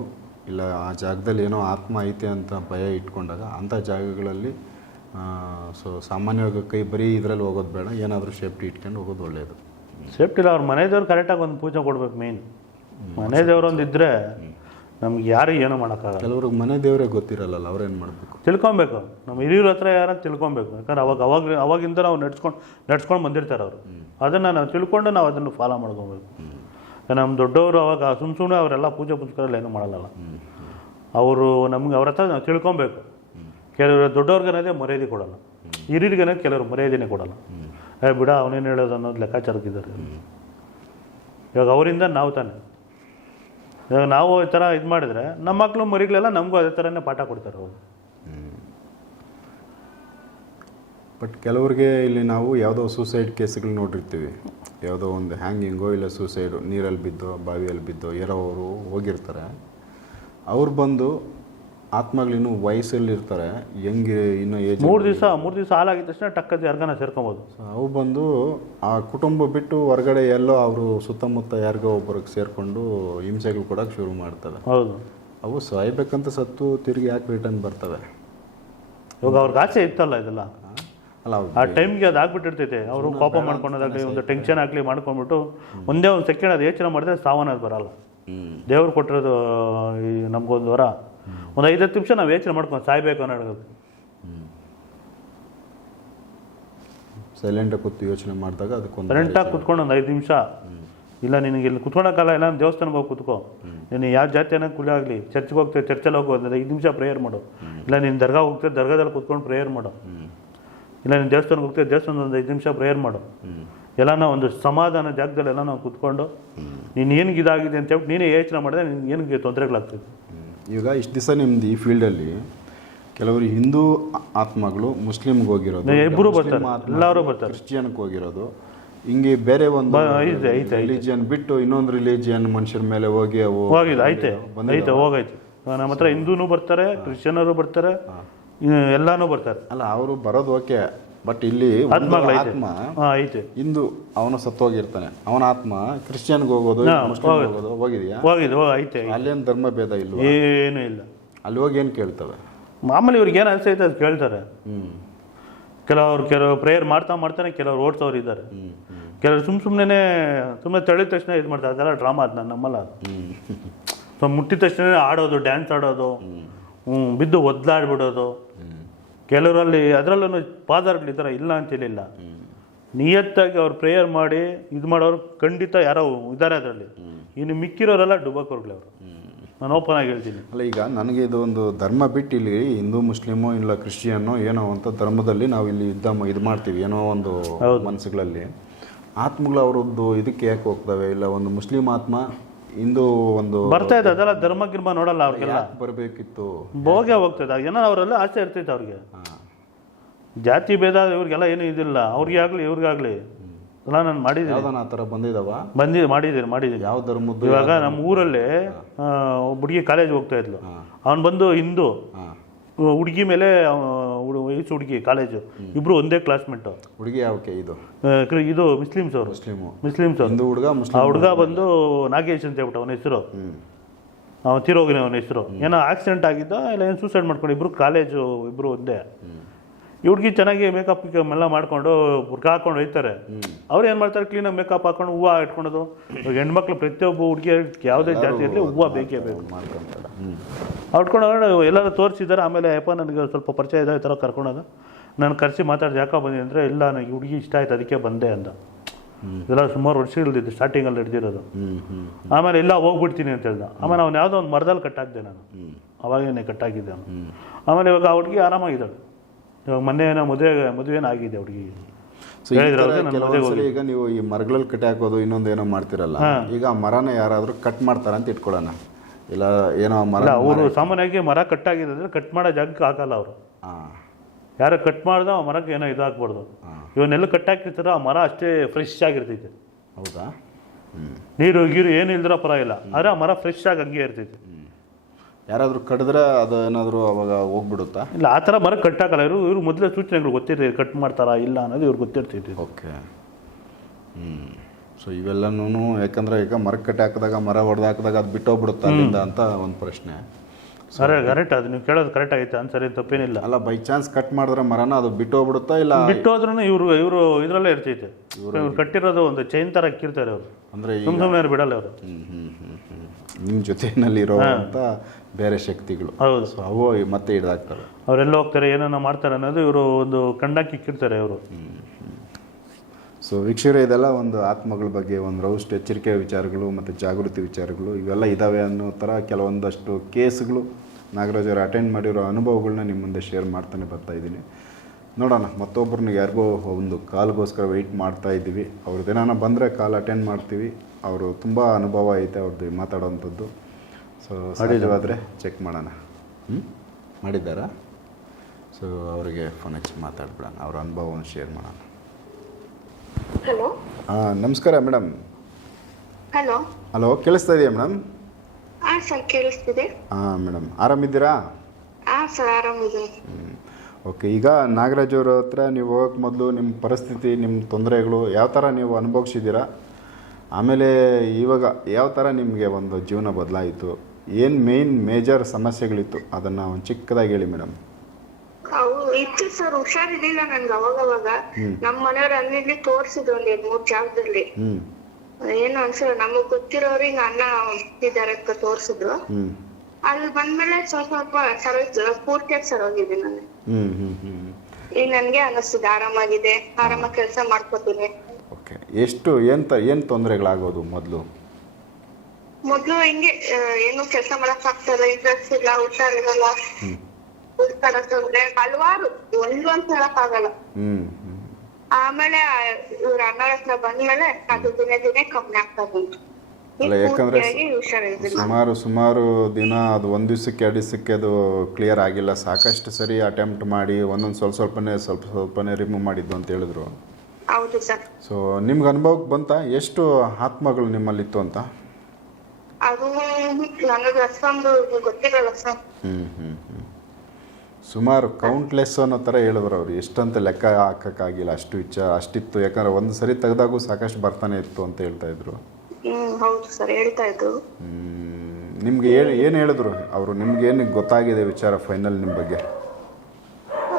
ಇಲ್ಲ ಆ ಜಾಗದಲ್ಲಿ ಏನೋ ಆತ್ಮ ಐತೆ ಅಂತ ಭಯ ಇಟ್ಕೊಂಡಾಗ ಅಂಥ ಜಾಗಗಳಲ್ಲಿ ಸೊ ಸಾಮಾನ್ಯವಾಗಿ ಕೈ ಬರೀ ಇದರಲ್ಲಿ ಹೋಗೋದು ಬೇಡ ಏನಾದರೂ ಸೇಫ್ಟಿ ಇಟ್ಕೊಂಡು ಹೋಗೋದು ಒಳ್ಳೆಯದು ಸೇಫ್ಟಿ ಇಲ್ಲ ಅವ್ರ ಮನೆ ದೇವ್ರು ಕರೆಕ್ಟಾಗಿ ಒಂದು ಪೂಜೆ ಕೊಡ್ಬೇಕು ಮೇನ್ ಮನೆ ದೇವ್ರು ಒಂದು ಇದ್ದರೆ ನಮ್ಗೆ ಯಾರು ಏನೂ ಮಾಡೋಕ್ಕಾಗಲ್ಲ. ಕೆಲವ್ರಿಗೆ ಮನೆ ದೇವರೇ ಗೊತ್ತಿರಲ್ಲ ಅವ್ರೇನು ಮಾಡಬೇಕು? ತಿಳ್ಕೊಬೇಕು. ನಮ್ಮ ಹಿರಿಯರ ಹತ್ರ ಯಾರು ತಿಳ್ಕೊಬೇಕು. ಯಾಕಂದ್ರೆ ಅವಾಗ ಅವಾಗ ಅವಾಗಿಂದ ನಾವು ನಡ್ಸ್ಕೊಂಡು ನಡ್ಸ್ಕೊಂಡು ಬಂದಿರ್ತಾರೆ ಅವರು. ಅದನ್ನು ನಾವು ತಿಳ್ಕೊಂಡು ನಾವು ಅದನ್ನು ಫಾಲೋ ಮಾಡ್ಕೊಬೇಕು. ನಮ್ಮ ದೊಡ್ಡವರು ಅವಾಗ ಸುಮ್ಮ ಸುಮ್ಮನೆ ಅವರೆಲ್ಲ ಪೂಜೆ ಪುಸ್ತಕದಲ್ಲಿ ಏನೂ ಮಾಡಲ್ಲ ಅವರು ನಮ್ಗೆ ಅವ್ರ ಹತ್ರ ನಾವು ತಿಳ್ಕೊಬೇಕು. ಕೆಲವರು ದೊಡ್ಡವ್ರಿಗೇನದೇ ಮರ್ಯಾದೆ ಕೊಡಲ್ಲ. ಹಿರಿಯರಿಗೇನೆ ಕೆಲವರು ಮರ್ಯಾದೆನೇ ಕೊಡಲ್ಲ. ಏ ಬಿಡ ಅವನೇನು ಹೇಳೋದು ಅನ್ನೋದು ಲೆಕ್ಕಾಚಾರಕ್ಕಿದ್ದಾರೆ. ಇವಾಗ ಅವರಿಂದ ನಾವು ತಾನೆ. ಇವಾಗ ನಾವು ಈ ಥರ ಇದು ಮಾಡಿದ್ರೆ ನಮ್ಮ ಮಕ್ಕಳು ಮರಿಗಳೆಲ್ಲ ನಮಗೂ ಅದೇ ಥರನೇ ಪಾಠ ಕೊಡ್ತಾರೆ ಅವರು. ಬಟ್ ಕೆಲವ್ರಿಗೆ ಇಲ್ಲಿ ನಾವು ಯಾವುದೋ ಸೂಸೈಡ್ ಕೇಸ್ಗಳು ನೋಡಿರ್ತೀವಿ. ಯಾವುದೋ ಒಂದು ಹ್ಯಾಂಗಿಂಗೋ ಇಲ್ಲ ಸೂಸೈಡು ನೀರಲ್ಲಿ ಬಿದ್ದೋ ಬಾವಿಯಲ್ಲಿ ಬಿದ್ದೋ ಇರೋವರು ಹೋಗಿರ್ತಾರೆ. ಅವ್ರು ಬಂದು ಆತ್ಮಗಳಿನ್ನೂ ವಯಸ್ಸಲ್ಲಿ ಇರ್ತಾರೆ ಹೆಂಗೆ ಇನ್ನೂ ಏಜ್ ಮೂರು ದಿವಸ ಮೂರು ದಿವಸ ಹಾಲಾಗಿದ ತಕ್ಷಣ ಟಕ್ಕದ ಯಾರ್ಗಾನ ಸೇರ್ಕೊಬೋದು. ಅವು ಬಂದು ಆ ಕುಟುಂಬ ಬಿಟ್ಟು ಹೊರಗಡೆ ಎಲ್ಲೋ ಅವರು ಸುತ್ತಮುತ್ತ ಯಾರಿಗೋ ಒಬ್ಬರಿಗೆ ಸೇರಿಕೊಂಡು ಹಿಂಸೆಗಳು ಕೊಡೋಕೆ ಶುರು ಮಾಡ್ತವೆ. ಹೌದು. ಅವು ಸಾಯ್ಬೇಕಂತ ಸತ್ತು ತಿರುಗಿ ಯಾಕೆ ರಿಟರ್ನ್ ಬರ್ತವೆ? ಇವಾಗ ಅವ್ರಿಗೆ ಆಸೆ ಇತ್ತಲ್ಲ ಇದೆಲ್ಲ? ಅಲ್ಲ ಆ ಟೈಮ್ಗೆ ಅದು ಆಗ್ಬಿಟ್ಟಿರ್ತೈತೆ. ಅವರು ಕೋಪ ಮಾಡ್ಕೊಳೋದಾಗಲಿ ಒಂದು ಟೆನ್ಷನ್ ಆಗಲಿ ಮಾಡ್ಕೊಂಡ್ಬಿಟ್ಟು ಒಂದೇ ಒಂದು ಸೆಕೆಂಡ್ ಅದು ಯೋಚನೆ ಮಾಡಿದ್ರೆ ಸಾವನ್ನ ಬರಲ್ಲ. ದೇವ್ರು ಕೊಟ್ಟಿರೋದು ಈ ನಮಗೊಂದು ವರ. ಒಂದು ಐದು ಹತ್ತು ನಿಮಿಷ ನಾವು ಯೋಚನೆ ಮಾಡ್ಕೊಂಡು ಸಾಯ್ಬೇಕು ಅನ್ನೋದು ಸೈಲೆಂಟಾಗಿ ಕೂತು ಯೋಚನೆ ಮಾಡಿದಾಗ ಅದಕ್ಕೊಂದು ಸೈಲೆಂಟಾಗಿ ಕುತ್ಕೊಂಡು ಒಂದು ಐದು ನಿಮಿಷ. ಇಲ್ಲ ನಿನಗೆ ಇಲ್ಲಿ ಕುತ್ಕೊಳಕ್ಕಲ್ಲ ಇಲ್ಲ ದೇವಸ್ಥಾನಕ್ಕೆ ಹೋಗಿ ಕುತ್ಕೋ. ನೀನು ಯಾವ ಜಾತಿಯನ್ನ ಕುಲಿ ಆಗಲಿ ಚರ್ಚ್ಗೆ ಹೋಗ್ತೇವೆ ಚರ್ಚಲ್ಲಿ ಹೋಗು ಒಂದು ಐದು ನಿಮಿಷ ಪ್ರೇಯರ್ ಮಾಡು. ಇಲ್ಲ ನೀನು ದರ್ಗಾ ಹೋಗ್ತೇವೆ ದರ್ಗಾದಲ್ಲಿ ಕುತ್ಕೊಂಡು ಪ್ರೇಯರ್ ಮಾಡು. ಇಲ್ಲ ನೀನು ದೇವಸ್ಥಾನಕ್ಕೆ ಹೋಗ್ತೀವಿ ದೇವಸ್ಥಾನದ ಒಂದು ಐದು ನಿಮಿಷ ಪ್ರೇಯರ್ ಮಾಡು. ಎಲ್ಲಾನ ಒಂದು ಸಮಾಧಾನ ಜಾಗದಲ್ಲಿ ಎಲ್ಲ ನಾವು ಕುತ್ಕೊಂಡು ನೀನು ಏನಿಗೆ ಇದಾಗಿದೆ ಅಂತ ಹೇಳ್ಬಿಟ್ಟು ನೀನೇ ಯೋಚನೆ ಮಾಡಿದ್ರೆ ನಿನ್ಗೆ ಏನಿಗೆ ತೊಂದರೆಗಳಾಗ್ತದೆ. ಈಗ ಇಷ್ಟು ದಿವಸ ನಿಮ್ದು ಈ ಫೀಲ್ಡಲ್ಲಿ ಕೆಲವರು ಹಿಂದೂ ಆತ್ಮಗಳು ಮುಸ್ಲಿಮ್ಗೆ ಹೋಗಿರೋದು ಇಬ್ಬರು ಬರ್ತಾರೆ, ಎಲ್ಲರೂ ಬರ್ತಾರೆ. ಕ್ರಿಶ್ಚಿಯನ್ಗೆ ಹೋಗಿರೋದು. ಹಿಂಗೆ ಬೇರೆ ಒಂದು. ರಿಲಿಜಿಯನ್ ಬಿಟ್ಟು ಇನ್ನೊಂದು ರಿಲಿಜಿಯನ್ ಮನುಷ್ಯರ ಮೇಲೆ ಹೋಗಿ ಅವು ಹೋಗಿದೆ ಐತೆ ಐತೆ ಹೋಗೈತೆ. ನಮ್ಮ ಹತ್ರ ಹಿಂದೂನು ಬರ್ತಾರೆ ಕ್ರಿಶ್ಚಿಯನರು ಬರ್ತಾರೆ ಎಲ್ಲಾನು ಬರ್ತಾರೆ. ಅಲ್ಲ ಅವರು ಬರೋದು ಓಕೆ. ಬಟ್ ಇಲ್ಲಿ ಆತ್ಮಗಳು ಆತ್ಮ ಐತೆ. ಹಿಂದೂ ಅವನು ಸತ್ತೋಗಿರ್ತಾನೆ. ಅವನ ಆತ್ಮ ಕ್ರಿಶ್ಚಿಯನ್ಗೆ ಹೋಗೋದು ಮುಸ್ಲಿಂ. ಹೋಗೋದು. ಹೋಗಿದ್ಯಾ? ಹೋಗಿದೆ ಹೋಗಿ ಐತೆ. ಅಲ್ಲೇನು ಧರ್ಮ ಭೇದ ಇಲ್ಲ ಏನೂ ಇಲ್ಲ. ಅಲ್ಲಿ ಹೋಗಿ ಏನು ಕೇಳ್ತವೆ? ಮಾಮೂಲಿ ಇವ್ರಿಗೆ ಏನು ಅನ್ಸೈತೆ ಅದು ಕೇಳ್ತಾರೆ. ಕೆಲವರು ಕೆಲವರು ಪ್ರೇಯರ್ ಮಾಡ್ತಾ ಮಾಡ್ತಾನೆ ಕೆಲವರು ಓಡ್ಸೋರು ಇದ್ದಾರೆ. ಕೆಲವರು ಸುಮ್ ಸುಮ್ಮನೆ ಸುಮ್ಮನೆ ತಳಿದ ತಕ್ಷಣ ಇದು ಮಾಡ್ತಾರೆ. ಅದೆಲ್ಲ ಡ್ರಾಮಾ ಅದು ನಾನು ನಮ್ಮಲ್ಲ. ಅದು ಸೊ ಮುಟ್ಟಿದ ತಕ್ಷಣ ಆಡೋದು ಡ್ಯಾನ್ಸ್ ಆಡೋದು. ಹ್ಞೂ ಬಿದ್ದು ಒದ್ಲಾಡ್ಬಿಡೋದು ಕೆಲವರಲ್ಲಿ ಅದರಲ್ಲೂ ಪಾದರ್ಗಳಿದ್ದಾರೆ ಇಲ್ಲ ಅಂತೇಳಿಲ್ಲ ನಿಯತ್ತಾಗಿ ಅವ್ರು ಪ್ರೇಯರ್ ಮಾಡಿ ಇದು ಮಾಡೋರು ಖಂಡಿತ ಯಾರೋ ಇದ್ದಾರೆ ಅದರಲ್ಲಿ. ಇನ್ನು ಮಿಕ್ಕಿರೋರೆಲ್ಲ ಡುಬಾಕೋರ್ಗಳು ಅವರು. ನಾನು ಓಪನ್ ಆಗಿ ಹೇಳ್ತೀನಿ. ಅಲ್ಲ ಈಗ ನನಗೆ ಇದು ಒಂದು ಧರ್ಮ ಬಿಟ್ಟು ಇಲ್ಲಿ ಹಿಂದೂ ಮುಸ್ಲಿಮೋ ಇಲ್ಲ ಕ್ರಿಶ್ಚಿಯನ್ನೋ ಏನೋ ಅಂತ ಧರ್ಮದಲ್ಲಿ ನಾವು ಇಲ್ಲಿ ಯುದ್ಧ ಇದು ಮಾಡ್ತೀವಿ ಏನೋ ಒಂದು ಮನಸ್ಸುಗಳಲ್ಲಿ. ಆತ್ಮಗಳು ಅವರದ್ದು ಇದಕ್ಕೆ ಯಾಕೆ ಹೋಗ್ತವೆ? ಇಲ್ಲ ಒಂದು ಮುಸ್ಲಿಂ ಆತ್ಮ ಹಿಂದೂ ಒಂದು ಬರ್ತಾ ಇದೆ ಅದೆಲ್ಲ ಧರ್ಮ ಗಿರ್ಮ ನೋಡಲ್ಲ ಅವ್ರಿಗೆಲ್ಲ. ಯಾಕೆ ಬರಬೇಕಿತ್ತು? ಭೋಗ್ಯ ಹೋಗ್ತದೆ. ಏನೋ ಅವರೆಲ್ಲ ಆಸೆ ಇರ್ತೈತೆ ಅವ್ರಿಗೆ. ಜಾತಿ ಭೇದ ಇವ್ರಿಗೆಲ್ಲ ಏನೂ ಇದಿಲ್ಲ. ಅವ್ರಿಗೆ ಆಗಲಿ ಇವ್ರಿಗಾಗಲಿ ಎಲ್ಲ ನಾನು ಮಾಡಿದ್ದೀನಿ. ಯಾವ್ದಾನ ಆ ಥರ ಬಂದಿದಾವ? ಬಂದಿ ಮಾಡಿದ್ದೀನಿ ಮಾಡಿದ್ದೀನಿ. ಯಾವ ಧರ್ಮದ್ದು ಇವಾಗ ನಮ್ಮ ಊರಲ್ಲಿ ಆ, ಒಬ್ಬ ಹುಡುಗಿ ಕಾಲೇಜ್ ಹೋಗ್ತಾ ಇದ್ಲು. ಅವನು ಬಂದು ಹಿಂದೂ. ಹಾಂ. ಹುಡುಗಿ ಮೇಲೆ ವಯಸ್ಸು ಹುಡುಗಿ ಕಾಲೇಜು ಇಬ್ರು ಒಂದೇ ಕ್ಲಾಸ್ಮೇಟು ಹುಡುಗಿ ಯಾವಕ್ಕೆ ಇದು? ಇದು ಮುಸ್ಲಿಮ್ಸ್ ಅವರು. ಮುಸ್ಲಿಮು. ಮುಸ್ಲಿಮ್ಸ್ ಅವರು. ಹಿಂದೂ ಹುಡುಗ ಆ ಮುಸ್ಲಿಂ ಹುಡುಗ. ಬಂದು ನಾಗೇಶ್ ಅಂತ ಹೇಳ್ಬಿಟ್ಟು ಅವನ ಹೆಸರು. ಅವ ಅವನು ತೀರೋಗಿನ ಅವನ ಹೆಸರು. ಏನೋ ಆಕ್ಸಿಡೆಂಟ್ ಆಗಿದ್ದ ಇಲ್ಲ ಏನು ಸೂಸೈಡ್ ಮಾಡ್ಕೊಂಡು ಇಬ್ರು ಕಾಲೇಜು ಇಬ್ರು ಒಂದೇ. ಹುಡುಗಿ ಚೆನ್ನಾಗಿ ಮೇಕಪ್ ಎಲ್ಲ ಮಾಡ್ಕೊಂಡು ಬುರ್ಕ ಹಾಕೊಂಡು ಹೋಯ್ತಾರೆ ಅವ್ರು ಏನು ಮಾಡ್ತಾರೆ? ಕ್ಲೀನಾಗಿ ಮೇಕಪ್ ಹಾಕೊಂಡು ಹೂವು ಇಟ್ಕೊಳೋದು. ಇವಾಗ ಹೆಣ್ಮಕ್ಳು ಪ್ರತಿಯೊಬ್ಬ ಹುಡುಗಿ ಯಾವುದೇ ಜಾತಿ ಇರಲಿ ಹೂವು ಬೇಕೇ ಬೇಕು. ಅವ್ರು ಎಲ್ಲರೂ ತೋರಿಸಿದ್ದಾರೆ. ಆಮೇಲೆ ಅಯ್ಯಪ್ಪ ನನಗೆ ಸ್ವಲ್ಪ ಪರಿಚಯ ಇದೆ ಈ ಥರ ಕರ್ಕೊಳೋದು ನಾನು ಕರೆಸಿ ಮಾತಾಡಿದೆ ಯಾಕೆ ಬಂದೆ ಅಂದರೆ ಇಲ್ಲ ನನಗೆ ಹುಡುಗಿ ಇಷ್ಟ ಆಯ್ತು ಅದಕ್ಕೆ ಬಂದೆ ಅಂತ. ಇದೆಲ್ಲ ಸುಮಾರು ವರ್ಷ ಇಲ್ದಿದ್ದು ಸ್ಟಾರ್ಟಿಂಗಲ್ಲಿ ಹಿಡ್ದಿರೋದು ಆಮೇಲೆ ಇಲ್ಲ ಹೋಗ್ಬಿಡ್ತೀನಿ ಅಂತ ಹೇಳ್ದ. ಆಮೇಲೆ ಅವ್ನು ಯಾವುದೋ ಒಂದು ಮರದಲ್ಲಿ ಕಟ್ಟಾಗಿದ್ದೆ ನಾನು. ಅವಾಗೇನೆ ಕಟ್ಟಾಗಿದ್ದೆ ಅವನು. ಆಮೇಲೆ ಇವಾಗ ಆ ಹುಡುಗಿ ಆರಾಮಾಗಿದ್ದಾಳೆ. ಇವಾಗ ಮೊನ್ನೆ ಏನೋ ಮದುವೆ ಮದುವೆನ ಆಗಿದೆ ಅವ್ರಿಗೆ ಈಗ ನೀವು ಈ ಮರಗಳಲ್ಲಿ ಕಟ್ಟಿ ಹಾಕೋದು ಇನ್ನೊಂದು ಏನೋ ಮಾಡ್ತಿರಲ್ಲ ಈಗ ಆ ಮರನ ಯಾರಾದರೂ ಕಟ್ ಮಾಡ್ತಾರ ಅಂತ ಇಟ್ಕೊಳ್ಳೋಣ. ಇಲ್ಲ ಏನೋ ಮರ ಇಲ್ಲ ಅವರು ಸಾಮಾನ್ಯವಾಗಿ ಮರ ಕಟ್ಟಾಗಿದ್ರೆ ಅಂದರೆ ಕಟ್ ಮಾಡೋ ಜಾಗಕ್ಕೆ ಹಾಕಲ್ಲ ಅವರು. ಯಾರು ಯಾರೋ ಕಟ್ ಮಾಡ್ದ ಆ ಮರಕ್ಕೆ ಏನೋ ಇದಾಗ್ಬಾರ್ದು ಇವನ್ನೆಲ್ಲ ಇವನ್ನೆಲ್ಲ ಕಟ್ಟಾಕಿರ್ತಾರ ಆ ಮರ ಅಷ್ಟೇ ಫ್ರೆಶ್ ಆಗಿರ್ತೈತೆ. ಹೌದಾ? ನೀರು ಗೀರು ಏನು ಇಲ್ದಿರೋ ಪರವಾಗಿಲ್ಲ ಆದರೆ ಆ ಮರ ಫ್ರೆಶ್ ಆಗಿ ಹಂಗೆ ಇರ್ತೈತೆ. ಯಾರಾದರೂ ಕಡಿದ್ರೆ ಅದು ಏನಾದರೂ ಅವಾಗ ಹೋಗ್ಬಿಡುತ್ತಾ? ಇಲ್ಲ ಆ ಥರ ಮರ ಕಟ್ಟಾಕಲ್ಲ ಇವರು ಇವರು ಮೊದಲೇ ಸೂಚನೆಗಳು ಗೊತ್ತಿರ್ತೀವಿ ಕಟ್ ಮಾಡ್ತಾರಾ ಇಲ್ಲ ಅನ್ನೋದು ಇವ್ರು ಗೊತ್ತಿರ್ತೈತೆ ಓಕೆ. ಹ್ಞೂ ಸೊ ಇವೆಲ್ಲನೂ ಯಾಕಂದ್ರೆ ಈಗ ಮರ ಕಟ್ಟಿ ಹಾಕಿದಾಗ ಮರ ಹೊಡೆದು ಹಾಕಿದಾಗ ಅದು ಬಿಟ್ಟೋಗ್ಬಿಡುತ್ತಾ ಅಲ್ಲಿಂದ ಅಂತ ಒಂದು ಪ್ರಶ್ನೆ. ಸರಿ ಕರೆಕ್ಟ್ ಅದು ನೀವು ಕೇಳೋದು ಕರೆಕ್ಟ್ ಆಗೈತೆ ಅನ್ಸರಿ ತಪ್ಪೇನಿಲ್ಲ. ಅಲ್ಲ ಬೈ ಚಾನ್ಸ್ ಕಟ್ ಮಾಡಿದ್ರೆ ಮರನ ಅದು ಬಿಟ್ಟೋಗ್ಬಿಡುತ್ತಾ ಇಲ್ಲ? ಬಿಟ್ಟೋದ್ರೂ ಇವರು ಇವರು ಇದರಲ್ಲೇ ಇರ್ತೈತೆ ಇವರು ಕಟ್ಟಿರೋದು ಒಂದು ಚೈನ್ ಥರ ಹಾಕಿರ್ತಾರೆ ಅವರು. ಅಂದರೆ ಸುಮ್ ಸುಮ್ಮನೆ ಬಿಡಲ್ಲ ಅವರು. ಹ್ಞೂ ಹ್ಞೂ ಹ್ಞೂ ನಿಮ್ಮ ಜೊತೆಯಲ್ಲಿ ಅಂತ ಬೇರೆ ಶಕ್ತಿಗಳು. ಹೌದು ಸೊ ಅವು ಮತ್ತೆ ಹಿಡ್ದಾಕ್ತವೆ ಅವರೆಲ್ಲ ಹೋಗ್ತಾರೆ ಏನೇನೋ ಮಾಡ್ತಾರೆ ಅನ್ನೋದು ಇವರು ಒಂದು ಕಂಡಕ್ಕೆ ಇಕ್ಕಿರ್ತಾರೆ ಅವರು ಸೊ ವೀಕ್ಷಕರು ಇದೆಲ್ಲ ಒಂದು ಆತ್ಮಗಳ ಬಗ್ಗೆ ಒಂದು ರೌಸ್ಟ್ ಎಚ್ಚರಿಕೆ ವಿಚಾರಗಳು ಮತ್ತು ಜಾಗೃತಿ ವಿಚಾರಗಳು ಇವೆಲ್ಲ ಇದ್ದಾವೆ ಅನ್ನೋ ಥರ ಕೆಲವೊಂದಷ್ಟು ಕೇಸ್ಗಳು ನಾಗರಾಜ್ ಅವರು ಅಟೆಂಡ್ ಮಾಡಿರೋ ಅನುಭವಗಳನ್ನ ನಿಮ್ಮ ಮುಂದೆ ಶೇರ್ ಮಾಡ್ತಾನೆ ಬರ್ತಾ ಇದ್ದೀನಿ. ನೋಡೋಣ ಮತ್ತೊಬ್ಬರನ್ನ ಯಾರಿಗೋ ಒಂದು ಕಾಲ್ಗೋಸ್ಕರ ವೆಯ್ಟ್ ಮಾಡ್ತಾ ಇದ್ದೀವಿ. ಅವ್ರದ್ದು ಏನಾನ ಬಂದರೆ ಕಾಲ್ ಅಟೆಂಡ್ ಮಾಡ್ತೀವಿ. ಅವರು ತುಂಬ ಅನುಭವ ಐತೆ ಅವ್ರದ್ದು ಮಾತಾಡೋವಂಥದ್ದು ಸೊ ಸಾಧ್ಯವಾದರೆ ಚೆಕ್ ಮಾಡೋಣ. ಹ್ಞೂ ಮಾಡಿದ್ದಾರಾ? ಸೊ ಅವರಿಗೆ ಫೋನ್ ಹಚ್ಚಿ ಮಾತಾಡ್ಬಿಡೋಣ. ಅವ್ರ ಅನುಭವವನ್ನು ಶೇರ್ ಮಾಡೋಣ. ಹಲೋ ಹಾಂ ನಮಸ್ಕಾರ ಮೇಡಮ್. ಹಲೋ ಹಲೋ ಕೇಳಿಸ್ತಾ ಇದೆಯಾ ಮೇಡಮ್? ಹಾಂ ಸರ್ ಕೇಳಿಸ್ತಿದೆ. ಹಾಂ ಮೇಡಮ್. ಆರಾಮಿದ್ದೀರಾ? ಹಾಂ ಸರ್ ಆರಾಮಿದ್ದೀನಿ ಓಕೆ ಈಗ ನಾಗರಾಜ್ ಅವ್ರ ಹತ್ರ ನೀವು ಹೋಗೋಕ್ಕೆ ಮೊದಲು ನಿಮ್ಮ ಪರಿಸ್ಥಿತಿ ನಿಮ್ಮ ತೊಂದರೆಗಳು ಯಾವ ಥರ ನೀವು ಅನುಭವಿಸಿದ್ದೀರಾ? ಆಮೇಲೆ ಇವಾಗ ಯಾವ ಥರ ನಿಮಗೆ ಒಂದು ಜೀವನ ಬದಲಾಯಿತು? ಏನು ಮೇನ್ ಮೇಜರ್ ಸಮಸ್ಯೆಗಳಿತ್ತು? ಅದನ್ನ ಒಂದು ಚಿಕ್ಕದಾಗಿ ಹೇಳಿ ಮೇಡಮ್ ಇತ್ತು ಸರ್ ಹುಷಾರಿರ್ಲಿಲ್ಲ ನನ್ಗೆ ಅವಾಗ ಅವಾಗ ನಮ್ ಮನೆಯವ್ರು ಅಲ್ಲಿ ತೋರಿಸಿದ್ರು ಒಂದ್ ಎರಡ್ ಮೂರ್ ಜಾಗದಲ್ಲಿ. ಏನು ಅನ್ಸಲ್ಲ ನಮಗ್ ಗೊತ್ತಿರೋರು ಹಿಂಗ ಅಣ್ಣ ಇದ್ದಾರೆ ಅಂತ ತೋರ್ಸಿದ್ರು. ಅಲ್ಲಿ ಬಂದ್ಮೇಲೆ ಸ್ವಲ್ಪ ಸ್ವಲ್ಪ ಸರ್ ಪೂರ್ತಿಯಾಗಿ ನಾನು. ಹ್ಞೂ ಹ್ಞೂ ಹ್ಞೂ ಈಗ ನನ್ಗೆ ಅನಿಸ್ತದೆ ಆರಾಮಾಗಿದೆ ಆರಾಮಾಗಿ ಕೆಲಸ ಮಾಡ್ಕೋತೀನಿ. ಓಕೆ ಎಷ್ಟು ಏನ್ ಏನ್ ಏನು ತೊಂದರೆಗಳಾಗೋದು ಮೊದಲು? ಮೊದ್ಲು ಹಿಂಗೆ ಏನು ಕೆಲಸ ಮಾಡಕ್ ಇಲ್ಲ ಇಂಟ್ರೆಸ್ಟ್ ಇಲ್ಲ ಹುಷಾರ್ ಇರಲ್ಲ. ತೊಂದ್ರೆ ಹಲವಾರು ಒಂದು ಅಂತ ಹೇಳಕ್ ಆಗಲ್ಲ. ಆಮೇಲೆ ಇವ್ರ ಅಣ್ಣ ಹತ್ರ ಬಂದ್ಮೇಲೆ ಅದು ದಿನೇ ದಿನೇ ಕಮ್ಮಿ ಆಗ್ತಾ ಬಂತು. ಅಲ್ಲ, ಯಾಕಂದ್ರೆ ಸುಮಾರು ಸುಮಾರು ದಿನ ಅದು ಒಂದು ದಿವಸಕ್ಕೆ ಎರಡು ದಿವಸಕ್ಕೆ ಅದು ಕ್ಲಿಯರ್ ಆಗಿಲ್ಲ. ಸಾಕಷ್ಟು ಸರಿ ಅಟೆಂಪ್ಟ್ ಮಾಡಿ ಒಂದೊಂದು ಸ್ವಲ್ಪ ಸ್ವಲ್ಪನೇ ಸ್ವಲ್ಪ ಸ್ವಲ್ಪನೇ ರಿಮೂವ್ ಮಾಡಿದ್ದು ಅಂತ ಹೇಳಿದ್ರು. ಸೊ ನಿಮ್ಗೆ ಅನುಭವಕ್ಕೆ ಬಂತ? ಎಷ್ಟು ಆತ್ಮಗಳು ನಿಮ್ಮಲ್ಲಿತ್ತು ಅಂತ? ಅದು ನನಗೆ ಅಷ್ಟೊಂದು ಗೊತ್ತಿರಲ್ಲ ಸರ್. ಸುಮಾರು ಕೌಂಟ್ಲೆಸ್ ಅನ್ನೋ ಥರ ಹೇಳಿದ್ರು ಅವ್ರು. ಎಷ್ಟಂತ ಲೆಕ್ಕ ಹಾಕೋಕ್ಕಾಗಿಲ್ಲ ಅಷ್ಟು ಇಚ್ಛ ಅಷ್ಟಿತ್ತು. ಯಾಕಂದ್ರೆ ಒಂದು ಸರಿ ತೆಗೆದಾಗೂ ಸಾಕಷ್ಟು ಬರ್ತಾನೆ ಇತ್ತು ಅಂತ ಹೇಳ್ತಾ ಇದ್ರು. ಹ್ಮ್ ಹೌದು ಸರ್ ಹೇಳ್ತಾ ಇದ್ರು. ಹ್ಮ್, ನಿಮ್ಗೆ ಏನು ಏನು ಹೇಳಿದ್ರು ಅವರು? ನಿಮ್ಗೆ ಏನು ಗೊತ್ತಾಗಿದೆ ವಿಚಾರ ಫೈನಲ್ ನಿಮ್ಮ ಬಗ್ಗೆ?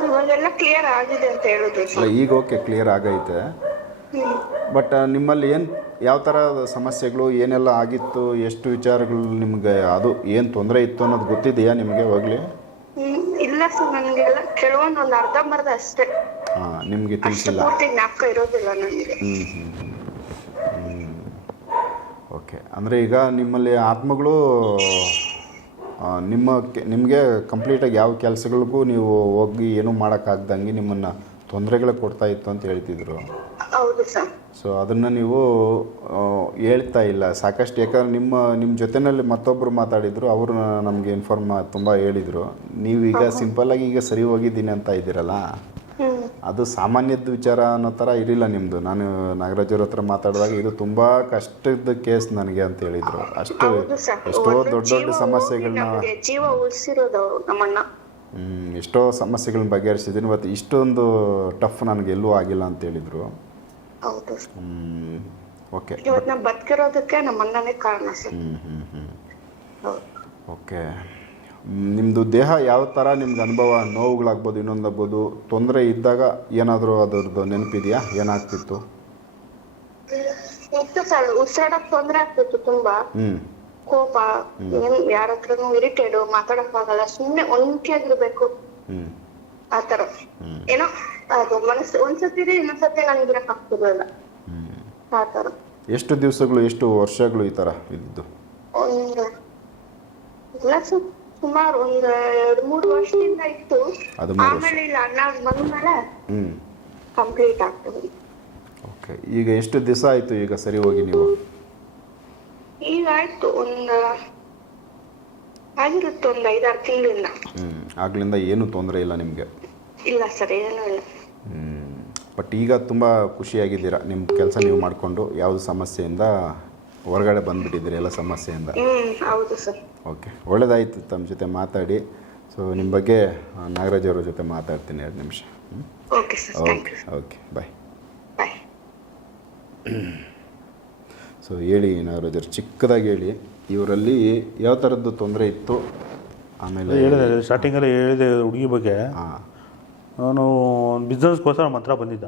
ಇವಾಗೆಲ್ಲ ಕ್ಲಿಯರ್ ಆಗಿದೆ ಅಂತ ಹೇಳಿದ್ರು ಅಲ್ಲ ಸರ್ ಈಗ ಓಕೆ ಕ್ಲಿಯರ್ ಆಗೈತೆ. ಬಟ್ ನಿಮ್ಮಲ್ಲಿ ಏನು ಯಾವ ಥರ ಸಮಸ್ಯೆಗಳು ಏನೆಲ್ಲ ಆಗಿತ್ತು ಎಷ್ಟು ವಿಚಾರಗಳು ನಿಮಗೆ ಅದು ಏನು ತೊಂದರೆ ಇತ್ತು ಅನ್ನೋದು ಗೊತ್ತಿದೆಯಾ ನಿಮಗೆ ಹೋಗಲಿ? ಇಲ್ಲ ಸರ್ ನನಗೆಲ್ಲ ಕೆಲವೊಂದು ಒಂದು ಅರ್ಧಂಬರ್ಧ ಅಷ್ಟೇ. ಹಾಂ ನಿಮಗೆ ಅಷ್ಟು ತಿಳಿಸಿಲ್ಲ. ಪೂರ್ತಿ ಜ್ಞಾಪಕ ಇರೋದಿಲ್ಲ ನನಗೆ. ಹ್ಞೂ ಹ್ಞೂ ಓಕೆ ಅಂದರೆ ಈಗ ನಿಮ್ಮಲ್ಲಿ ಆತ್ಮಗಳು ಆ, ನಿಮ್ಮ ನಿಮಗೆ ಕಂಪ್ಲೀಟಾಗಿ ಯಾವ ಕೆಲಸಗಳಿಗೂ ನೀವು ಹೋಗಿ ಏನೂ ಮಾಡೋಕ್ಕಾಗ್ದಂಗೆ ನಿಮ್ಮನ್ನು ತೊಂದರೆಗಳು ಕೊಡ್ತಾ ಇತ್ತು ಅಂತ ಹೇಳ್ತಿದ್ರು. ಹೌದು ಸರ್. ಸೊ ಅದನ್ನು ನೀವು ಆ, ಹೇಳ್ತಾ ಇಲ್ಲ. ಸಾಕಷ್ಟು ಯಾಕಂದ್ರೆ ನಿಮ್ಮ ನಿಮ್ಮ ಜೊತೆನಲ್ಲಿ ಮತ್ತೊಬ್ಬರು ಮಾತಾಡಿದ್ರು ಅವರು ನಮಗೆ ಇನ್ಫಾರ್ಮ್ ತುಂಬ ಹೇಳಿದರು. ನೀವೀಗ ಸಿಂಪಲ್ಲಾಗಿ ಈಗ ಸರಿ ಹೋಗಿದ್ದೀನಿ ಅಂತ ಇದ್ದೀರಲ್ಲ? ಹ್ಮ್. ಅದು ಸಾಮಾನ್ಯದ ವಿಚಾರ ಅನ್ನೋ ಥರ ಇರಲಿಲ್ಲ ನಿಮ್ಮದು ನಾನು ನಾಗರಾಜರ ಹತ್ರ ಮಾತಾಡಿದಾಗ ಇದು ತುಂಬ ಕಷ್ಟದ ಕೇಸ್ ನನಗೆ ಅಂತ ಹೇಳಿದರು. ಅಷ್ಟು ಹೌದು ಸರ್. ಎಷ್ಟೋ ದೊಡ್ಡ ದೊಡ್ಡ ಸಮಸ್ಯೆಗಳನ್ನ ಜೀವ ಹ್ಮ್, ಎಷ್ಟೋ ಸಮಸ್ಯೆಗಳನ್ನ ಬಗೆಹರಿಸಿದ್ದೀನಿ ಮತ್ತು ಇಷ್ಟೊಂದು ಟಫ್ ನನಗೆ ಎಲ್ಲೂ ಆಗಿಲ್ಲ ಅಂತ ಹೇಳಿದರು. ಹೌದು. ಓಕೆ ಇವತ್ತು ಬದುಕಿರೋದಕ್ಕೆ ನಮ್ಮ ಅಣ್ಣನೇ ಕಾರಣ ಸರ್. ಹ್ಞೂ ಹ್ಞೂ ಹ್ಞೂ ಓಕೆ ನಿಮ್ಮದು ದೇಹ ಯಾವ ಥರ ನಿಮ್ಗೆ ಅನುಭವ ನೋವುಗಳಾಗ್ಬೋದು ಇನ್ನೊಂದಾಗ್ಬೋದು ತೊಂದರೆ ಇದ್ದಾಗ ಏನಾದರೂ ಅದರದ್ದು ನೆನಪಿದೆಯಾ? ಏನಾಗ್ತಿತ್ತು? ಇತ್ತು ಸರ್ ಉಸಿರಾಡಕ್ ತೊಂದರೆ ಆಗ್ತಿತ್ತು ತುಂಬಾ. ಹ್ಞೂ ಕೋಪ ಏನ್ ಯಾರ ಹತ್ರನು ಇರಿಟೇಡು ಮಾತಾಡಕ್ ಆಗಲ್ಲ ಸುಮ್ನೆ ಒಂಟಿಯಾಗಿರ್ಬೇಕು. ಆತರ. ಏನೋ ಅದು ಮನಸ್ಸು ಒಂದ್ಸತಿ ಇನ್ನೊಂದ್ಸತಿ ನನ್ಗೆ ಇರಕ್ ಆಗ್ತಿರ್ಲಿಲ್ಲ ಆತರ. ಎಷ್ಟು ದಿವಸಗಳು ಎಷ್ಟು ವರ್ಷಗಳು ಈ ತರ ಇದ್ದು? ಒಂದು ಇಲ್ಲ ಸುಮಾರು ಒಂದ್ ಎರಡ್ ಮೂರು ವರ್ಷದಿಂದ ಇತ್ತು. ಆಮೇಲೆ ಇಲ್ಲ ಅಣ್ಣ ಬಂದ್ಮೇಲೆ ಕಂಪ್ಲೀಟ್ ಆಗ್ತದೆ. ಈಗ ಎಷ್ಟು ದಿವಸ ಆಯ್ತು ಈಗ ಸರಿ ಹೋಗಿ ನೀವು? ಈಗ ಆಯ್ತು ಒಂದ್ ಆಗಿರುತ್ತೆ ಒಂದ್ ಐದಾರು ತಿಂಗಳಿಂದ. ಆಗ್ಲಿಂದ ಏನು ತೊಂದರೆ ಇಲ್ಲ ನಿಮಗೆ? ಇಲ್ಲ ಸರ್ ಏನು ಇಲ್ಲ. ಬಟ್ ಈಗ ತುಂಬ ಖುಷಿಯಾಗಿದ್ದೀರಾ? ನಿಮ್ಮ ಕೆಲಸ ನೀವು ಮಾಡಿಕೊಂಡು ಯಾವುದು ಸಮಸ್ಯೆಯಿಂದ ಹೊರಗಡೆ ಬಂದುಬಿಟ್ಟಿದ್ದೀರಿ ಎಲ್ಲ ಸಮಸ್ಯೆಯಿಂದ? ಹ್ಮ್ ಹೌದು ಸರ್. ಓಕೆ ಒಳ್ಳೇದಾಯಿತು ತಮ್ಮ ಜೊತೆ ಮಾತಾಡಿ. ಸೊ ನಿಮ್ಮ ಬಗ್ಗೆ ನಾಗರಾಜ್ ಅವರ ಜೊತೆ ಮಾತಾಡ್ತೀನಿ ಎರಡು ನಿಮಿಷ. Okay sir thank okay you okay bye bye so ಹೇಳಿ ನಾಗರಾಜ್ ಅವ್ರು ಚಿಕ್ಕದಾಗಿ ಹೇಳಿ. ಇವರಲ್ಲಿ ಯಾವ ಥರದ್ದು ತೊಂದರೆ ಇತ್ತು ಆಮೇಲೆ ಹೇಳಿದೆ ಸ್ಟಾರ್ಟಿಂಗಲ್ಲಿ ಹೇಳಿದೆ ಹುಡುಗಿ ಬಗ್ಗೆ. ನಾನು ಬಿಸ್ನೆಸ್ಗೋಸ್ಕರ ನಮ್ಮ ಹತ್ರ ಬಂದಿದ್ದ.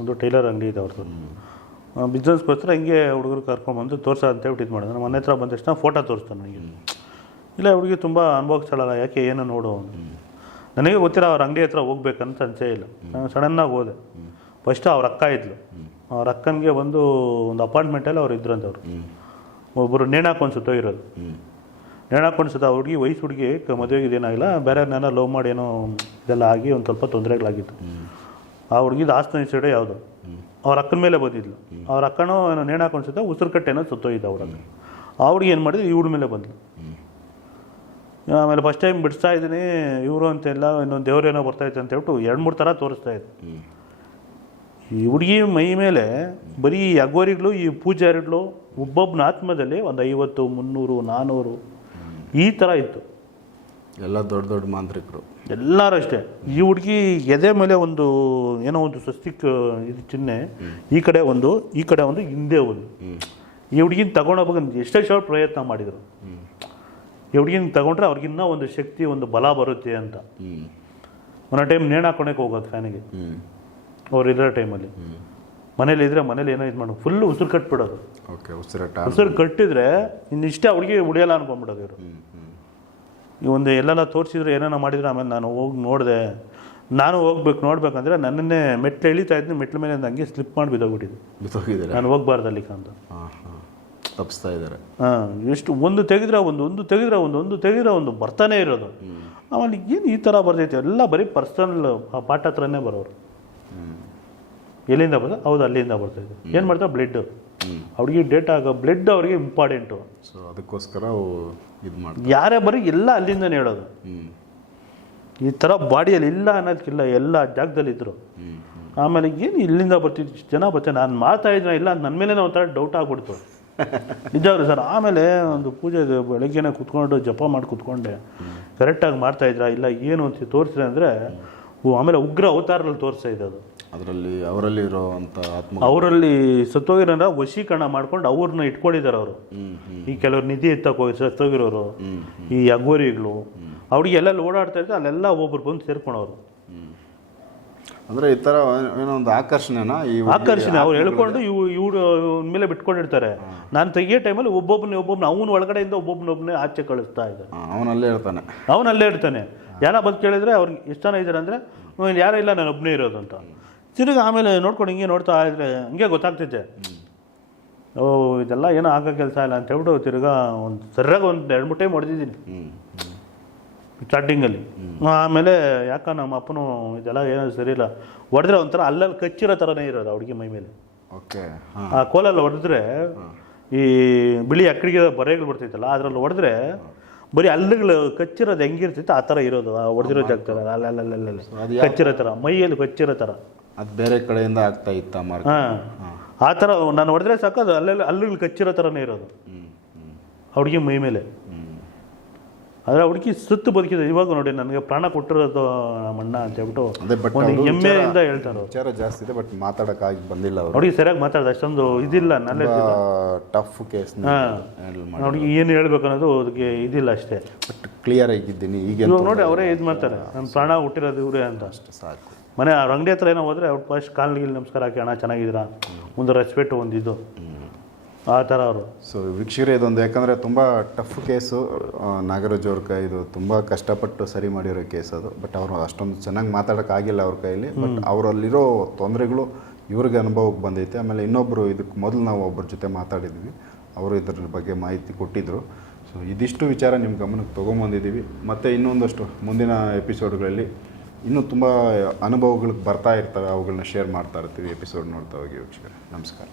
ಒಂದು ಟೈಲರ್ ಅಂಗಡಿ ಇದೆ ಅವ್ರದ್ದು ಬಿಸ್ನೆಸ್ಗೋಸ್ಕರ ಹಿಂಗೆ ಹುಡುಗರು ಕರ್ಕೊಂಬಂದು ತೋರ್ಸ ಅಂತ ಹೇಳ್ಬಿಟ್ಟು ಇದು ಮಾಡಿದೆ ನಮ್ಮ ಮನೆ ಹತ್ರ ಬಂದ ತಕ್ಷಣ ಫೋಟೋ ತೋರಿಸ್ತಾನೆ ನನಗೆ. ಇಲ್ಲ ಹುಡುಗಿ ತುಂಬ ಅನುಭವಿಸ್ತಾಳಲ್ಲ ಯಾಕೆ ಏನೋ ನೋಡು. ನನಗೆ ಗೊತ್ತಿರೋ ಅವ್ರ ಅಂಗಡಿ ಹತ್ರ ಹೋಗ್ಬೇಕಂತ ಅನಿಸೇ ಇಲ್ಲ. ನಾನು ಸಡನ್ನಾಗಿ ಹೋದೆ. ಫಸ್ಟ್ ಅವ್ರ ಅಕ್ಕ ಇದ್ಲು. ಅವ್ರ ಅಕ್ಕನಿಗೆ ಒಂದು ಒಂದು ಅಪಾರ್ಟ್ಮೆಂಟಲ್ಲಿ ಅವ್ರು ಇದ್ರಂತೆ ಅವರು ಒಬ್ಬರು ನೇಣಾಕೊಂಡು ಸುತ್ತೋಗಿರೋದು ನೇಣಾಕೊಂಡು ಸುತ್ತ ಹುಡುಗಿ ವಯಸ್ಸು ಹುಡುಗಿ ಮದುವೆಗೆ ಏನಾಗಿಲ್ಲ ಬೇರೆ ನಾನು ಲವ್ ಮಾಡಿ ಏನೋ ಇದೆಲ್ಲ ಆಗಿ ಒಂದು ಸ್ವಲ್ಪ ತೊಂದರೆಗಳಾಗಿತ್ತು. ಆ ಹುಡುಗಿದು ಆಸ್ತಿ ಸೈಡೆ ಯಾವುದು. ಅವ್ರ ಅಕ್ಕನ ಮೇಲೆ ಬಂದಿದ್ಲು. ಅವ್ರ ಅಕ್ಕನೋ ಏನೋ ನೇಣಾಕೊಂಡು ಸುತ್ತ ಉಸಿರು ಕಟ್ಟೆನೋ ಸುತ್ತೋಗಿದ್ದ ಅವ್ರ ಅಕ್ಕ ಆ ಹುಡುಗಿ ಏನು ಮಾಡಿದ್ರು ಇವ್ರ ಮೇಲೆ ಬಂದ್ಲು. ಆಮೇಲೆ ಫಸ್ಟ್ ಟೈಮ್ ಬಿಡಿಸ್ತಾ ಇದ್ದೀನಿ ಇವರು ಅಂತೆಲ್ಲ ಇನ್ನೊಂದು ದೇವ್ರೇನೋ ಬರ್ತಾಯಿತ್ತು ಅಂತ ಹೇಳ್ಬಿಟ್ಟು ಎರಡು ಮೂರು ಥರ ತೋರಿಸ್ತಾ ಇದ್ದೆ ಈ ಹುಡುಗಿ ಮೈ ಮೇಲೆ ಬರೀ ಅಗೋರಿಗಳು ಈ ಪೂಜಾರಿಗಳು ಒಬ್ಬೊಬ್ಬನ ಆತ್ಮದಲ್ಲಿ ಒಂದು ಐವತ್ತು ಮುನ್ನೂರು ನಾನ್ನೂರು ಈ ಥರ ಇತ್ತು. ಎಲ್ಲ ದೊಡ್ಡ ದೊಡ್ಡ ಮಾಂತ್ರಿಕರು. ಎಲ್ಲರೂ ಅಷ್ಟೇ. ಈ ಹುಡುಗಿ ಎದೆ ಮೇಲೆ ಒಂದು ಏನೋ ಒಂದು ಸ್ವಸ್ತಿಕ್ ಇದು ಚಿಹ್ನೆ ಈ ಕಡೆ ಒಂದು ಈ ಕಡೆ ಒಂದು ಹಿಂದೆ ಒಂದು. ಈ ಹುಡುಗಿನ ತಗೊಂಡೋಗ್ಬೇಕು ಎಷ್ಟೆಷ್ಟೋ ಪ್ರಯತ್ನ ಮಾಡಿದರು. ಈ ಹುಡುಗಿನ ತಗೊಂಡ್ರೆ ಅವ್ರಿಗಿನ್ನ ಒಂದು ಶಕ್ತಿ ಒಂದು ಬಲ ಬರುತ್ತೆ ಅಂತ. ಒಂದೊಂದು ಟೈಮ್ ನೇಣು ಹಾಕೊಳಕ್ಕೆ ಹೋಗೋದು ಫ್ಯಾನಿಗೆ. ಹ್ಞೂ ಅವ್ರು ಇರೋ ಟೈಮಲ್ಲಿ. ಮನೇಲಿ ಇದ್ರೆ ಮನೇಲಿ ಏನೋ ಇದು ಮಾಡು. ಫುಲ್ ಉಸಿರು ಕಟ್ಬಿಡೋದು. ಓಕೆ ಉಸಿರಾಟ ಉಸಿರು ಕಟ್ಟಿದ್ರೆ ಇನ್ನಿಷ್ಟೇ ಹುಡುಗಿ ಉಳಿಯಲ್ಲ ಅನ್ಕೊಂಡ್ಬಿಡೋದು ಇವರು. ಈ ಒಂದು ಎಲ್ಲೆಲ್ಲ ತೋರಿಸಿದ್ರು ಏನೇನೋ ಮಾಡಿದ್ರು ಆಮೇಲೆ ನಾನು ಹೋಗಿ ನೋಡಿದೆ. ನಾನು ಹೋಗ್ಬೇಕು ನೋಡ್ಬೇಕಂದ್ರೆ ನನ್ನನ್ನೇ ಮೆಟ್ಲು ಎಳಿತಾ ಇದ್ದೀನಿ ಮೆಟ್ಲ ಮೇಲೆ ಹಂಗೆ ಸ್ಲಿಪ್ ಮಾಡಿ ಬಿದ್ದೋಗ್ಬಿಟ್ಟಿದ್ದೆ. ಬಿತ್ತೋಗಿದ್ದಾರೆ ನಾನು ಹೋಗ್ಬಾರ್ದು ಅಲ್ಲಿಗೆ ಅಂತ ತಪ್ಪಿಸ್ತಾ ಇದ್ದಾರೆ. ಹಾಂ ಎಷ್ಟು ಒಂದು ತೆಗೆದ್ರೆ ಒಂದು ಒಂದು ತೆಗೆದ್ರೆ ಒಂದು ಒಂದು ತೆಗೆದ್ರೆ ಒಂದು ಬರ್ತಾನೆ ಇರೋದು. ಆಮೇಲೆ ಏನು ಈ ಥರ ಬರ್ತೈತೆ? ಎಲ್ಲ ಬರೀ ಪರ್ಸನಲ್ ಪಾಠ ಹತ್ರನೇ ಬರೋರು. ಎಲ್ಲಿಂದ ಬಂದ? ಹೌದು ಅಲ್ಲಿಂದ ಬರ್ತೈತೆ ಏನು ಮಾಡ್ತಾರೆ ಬ್ಲಡ್. ಅವ್ರಿಗೆ ಡೇಟ್ ಆಗೋ ಬ್ಲಡ್ ಅವ್ರಿಗೆ ಇಂಪಾರ್ಟೆಂಟು ಸೊ ಅದಕ್ಕೋಸ್ಕರ ಇದು ಮಾಡಿ ಯಾರೇ ಬರೀ ಎಲ್ಲ ಅಲ್ಲಿಂದನೇ ಹೇಳೋದು. ಈ ಥರ ಬಾಡಿಯಲ್ಲಿ ಇಲ್ಲ ಅನ್ನೋದಕ್ಕಿಲ್ಲ ಎಲ್ಲ ಜಾಗದಲ್ಲಿ ಇದ್ರು. ಆಮೇಲೆ ಏನು ಇಲ್ಲಿಂದ ಬರ್ತಿದ್ದು ಇಷ್ಟ್ ಜನ ಬರ್ತಾರೆ? ನಾನು ಮಾಡ್ತಾ ಇದ್ದೀನಿ ಇಲ್ಲ ನನ್ನ ಮೇಲೆ ಒಂಥರ ಡೌಟ್ ಆಗ್ಬಿಡ್ತು. <laughs> ನಿಜವ್ರಿ ಸರ್ ಆಮೇಲೆ ಒಂದು ಪೂಜೆ ಬೆಳಗ್ಗೆನೆ ಕುತ್ಕೊಂಡು ಜಪ ಮಾಡಿ ಕುತ್ಕೊಂಡೆ. ಕರೆಕ್ಟಾಗಿ ಮಾಡ್ತಾ ಇದ್ರ ಇಲ್ಲ ಏನು ಅಂತ ತೋರಿಸಿದೆ ಅಂದರೆ ಆಮೇಲೆ ಉಗ್ರ ಅವತಾರಲ್ಲಿ ತೋರಿಸ್ತಾ ಇದ್ದದು. ಅದರಲ್ಲಿ ಅವರಲ್ಲಿ ಇರೋವಂಥ ಆತ್ಮ ಅವರಲ್ಲಿ ಸತ್ತೋಗಿರೋರ ವಶೀಕರಣ ಮಾಡ್ಕೊಂಡು ಅವ್ರನ್ನ ಇಟ್ಕೊಂಡಿದ್ದಾರೆ ಅವರು. ಈ ಕೆಲವ್ರು ನಿಧಿ ಎತ್ತಕ್ಕೆ ಹೋಗಿ ಸತ್ತೋಗಿರೋರು ಈ ಅಗ್ವರಿಗಳು ಅವ್ರಿಗೆ ಎಲ್ಲೆಲ್ಲಿ ಓಡಾಡ್ತಾ ಇದ್ರೆ ಅಲ್ಲೆಲ್ಲ ಒಬ್ಬರು ಬಂದು ಸೇರ್ಕೊಳೋರು ಅಂದರೆ ಈ ಥರ ಏನೋ ಒಂದು ಆಕರ್ಷಣೆನಾ ಈ ಆಕರ್ಷಣೆ ಅವ್ರು ಹೇಳ್ಕೊಂಡು ಇವು ಇವ್ರು ಮೇಲೆ ಬಿಟ್ಕೊಂಡಿರ್ತಾರೆ. ನಾನು ತೆಗಿಯೋ ಟೈಮಲ್ಲಿ ಒಬ್ಬೊಬ್ಬನೇ ಒಬ್ಬೊಬ್ಬನ ಅವನ ಒಳಗಡೆಯಿಂದ ಒಬ್ಬೊಬ್ಬನೊಬ್ಬನೇ ಆಚೆ ಕಳಿಸ್ತಾ ಇದ್ದಾರೆ ಅವನಲ್ಲೇ ಇರ್ತಾನೆ. ಅವನಲ್ಲೇ ಇರ್ತಾನೆ. ಯಾರ ಬಂದು ಕೇಳಿದ್ರೆ ಅವ್ರಿಗೆ ಎಷ್ಟು ಜನ ಇದ್ದಾರೆ ಅಂದರೆ ಯಾರೂ ಇಲ್ಲ ನಾನು ಒಬ್ಬನೇ ಇರೋದು ಅಂತ. ತಿರುಗಿ ಆಮೇಲೆ ನೋಡ್ಕೊಂಡು ಹಿಂಗೆ ನೋಡ್ತಾ ಇದ್ರೆ ಹಂಗೆ ಗೊತ್ತಾಗ್ತೈತೆ ಓ ಇದೆಲ್ಲ ಏನೋ ಆಗೋ ಕೆಲಸ ಇಲ್ಲ ಅಂತ ಹೇಳ್ಬಿಟ್ಟು ತಿರ್ಗಾ ಒಂದು ಸರಿಯಾಗಿ ಒಂದು ಎರಡು ಮುಟ್ಟೆ ಮಾಡಿದ್ದೀನಿ ಹೊಡೆದಿದ್ದೀನಿ ಸ್ಟಾರ್ಟಿಂಗಲ್ಲಿ. ಆಮೇಲೆ ಯಾಕ ನಮ್ಮ ಅಪ್ಪನು ಇದೆಲ್ಲ ಏನೋ ಸರಿ ಇಲ್ಲ. ಹೊಡೆದ್ರೆ ಒಂಥರ ಅಲ್ಲಲ್ಲಿ ಕಚ್ಚಿರೋ ಥರನೇ ಇರೋದು ಹುಡುಗಿ ಮೈ ಮೇಲೆ. ಓಕೆ ಆ ಕೋಲಲ್ಲಿ ಹೊಡೆದ್ರೆ ಈ ಬಿಳಿ ಅಕ್ಕಡಿಗೆ ಬರೆಗಳು ಬರ್ತೈತಲ್ಲ ಅದರಲ್ಲಿ ಹೊಡೆದ್ರೆ ಬರೀ ಅಲ್ಲಗಳು ಕಚ್ಚಿರೋದು ಹೆಂಗಿರ್ತೈತೆ ಆ ಥರ ಇರೋದು ಆ ಹೊಡೆದಿರೋ ಜಾಗದಲ್ಲಿ ಅಲ್ಲಲ್ಲಲ್ಲ ಅದು ಕಚ್ಚಿರೋ ಥರ ಮೈಯಲ್ಲಿ ಕಚ್ಚಿರೋ ಥರ. ಅದು ಬೇರೆ ಕಡೆಯಿಂದ ಆಗ್ತಾ ಇತ್ತ ಮಾರ್ಕ್ ಹಾಂ. ಆ ಥರ ನಾನು ಹೊಡೆದ್ರೆ ಸಾಕು ಅದು ಅಲ್ಲೆಲ್ಲ ಅಲ್ಲಿ ಕಚ್ಚಿರೋ ಥರನೇ ಇರೋದು. ಆ ಹುಡುಗಿ ಮೈ ಮೇಲೆ. ಆದರೆ ಹುಡುಗಿ ಸುತ್ತು ಬದುಕಿದೆ. ಇವಾಗ ನೋಡಿ ನನಗೆ ಪ್ರಾಣ ಕೊಟ್ಟಿರೋದು ನಮ್ಮ ಅಣ್ಣ ಅಂತ ಹೇಳ್ಬಿಟ್ಟು ಅದೇ ಬಟ್ ಒಂದು ಹೆಮ್ಮೆಯಿಂದ ಹೇಳ್ತಾರೆ ವಿಚಾರ ಜಾಸ್ತಿ ಇದೆ ಬಟ್ ಮಾತಾಡೋಕ್ಕಾಗಿ ಬಂದಿಲ್ಲ ಅವರು. ಹುಡುಗಿ ಸರಿಯಾಗಿ ಮಾತಾಡೋದು ಅಷ್ಟೊಂದು ಇದಿಲ್ಲ ನಲ್ಲ ಟಫ್ ಕೇಸ್ ಹುಡುಗಿ ಏನು ಹೇಳ್ಬೇಕು ಅನ್ನೋದು ಅದಕ್ಕೆ ಇದಿಲ್ಲ ಅಷ್ಟೇ. ಬಟ್ ಕ್ಲಿಯರ್ ಆಗಿದ್ದೀನಿ ಈಗ ಇವಾಗ ನೋಡಿ ಅವರೇ ಇದು ಮಾಡ್ತಾರೆ. ನನ್ನ ಪ್ರಾಣ ಹುಟ್ಟಿರೋದು ಇವರೇ ಅಂತ. ಅಷ್ಟು ಸಾಕು. ಮನೆ ಅವ್ರ ಅಂಗಡಿ ಹತ್ರ ಏನೋ ಹೋದರೆ ಅವ್ರು ಫಸ್ಟ್ ಕಾಲಿಗೆ ನಮಸ್ಕಾರ ಹಾಕಿ ಅಣ್ಣ ಚೆನ್ನಾಗಿದ್ದೀರಾ? ಒಂದು ರೆಸ್ಪೆಕ್ಟ್ ಒಂದಿದ್ದು ಆ ಥರ ಅವರು. ಸೊ ವೀಕ್ಷಕರೇ ಇದೊಂದು ಯಾಕಂದರೆ ತುಂಬ ಟಫ್ ಕೇಸು ನಾಗರಾಜ್ ಅವ್ರ ಕೈ ಇದು ತುಂಬ ಕಷ್ಟಪಟ್ಟು ಸರಿ ಮಾಡಿರೋ ಕೇಸ್ ಅದು. ಬಟ್ ಅವರು ಅಷ್ಟೊಂದು ಚೆನ್ನಾಗಿ ಮಾತಾಡೋಕ್ಕಾಗಿಲ್ಲ ಅವ್ರ ಕೈಯಲ್ಲಿ ಬಟ್ ಅವರಲ್ಲಿರೋ ತೊಂದರೆಗಳು ಇವ್ರಿಗೆ ಅನುಭವಕ್ಕೆ ಬಂದೈತೆ. ಆಮೇಲೆ ಇನ್ನೊಬ್ಬರು ಇದಕ್ಕೆ ಮೊದಲು ನಾವು ಒಬ್ಬರ ಜೊತೆ ಮಾತಾಡಿದ್ವಿ. ಅವರು ಇದ್ರ ಬಗ್ಗೆ ಮಾಹಿತಿ ಕೊಟ್ಟಿದ್ದರು ಸೊ ಇದಿಷ್ಟು ವಿಚಾರ ನಿಮ್ಮ ಗಮನಕ್ಕೆ ತೊಗೊಂಬಂದಿದ್ದೀವಿ. ಮತ್ತು ಇನ್ನೊಂದಷ್ಟು ಮುಂದಿನ ಎಪಿಸೋಡ್ಗಳಲ್ಲಿ ಇನ್ನೂ ತುಂಬ ಅನುಭವಗಳು ಬರ್ತಾ ಇರ್ತವೆ ಅವುಗಳನ್ನ ಶೇರ್ ಮಾಡ್ತಾ ಇರ್ತೀವಿ ಎಪಿಸೋಡ್ ನೋಡ್ತಾ ಹೋಗಿ ವೀಕ್ಷಕರೇ. ನಮಸ್ಕಾರ.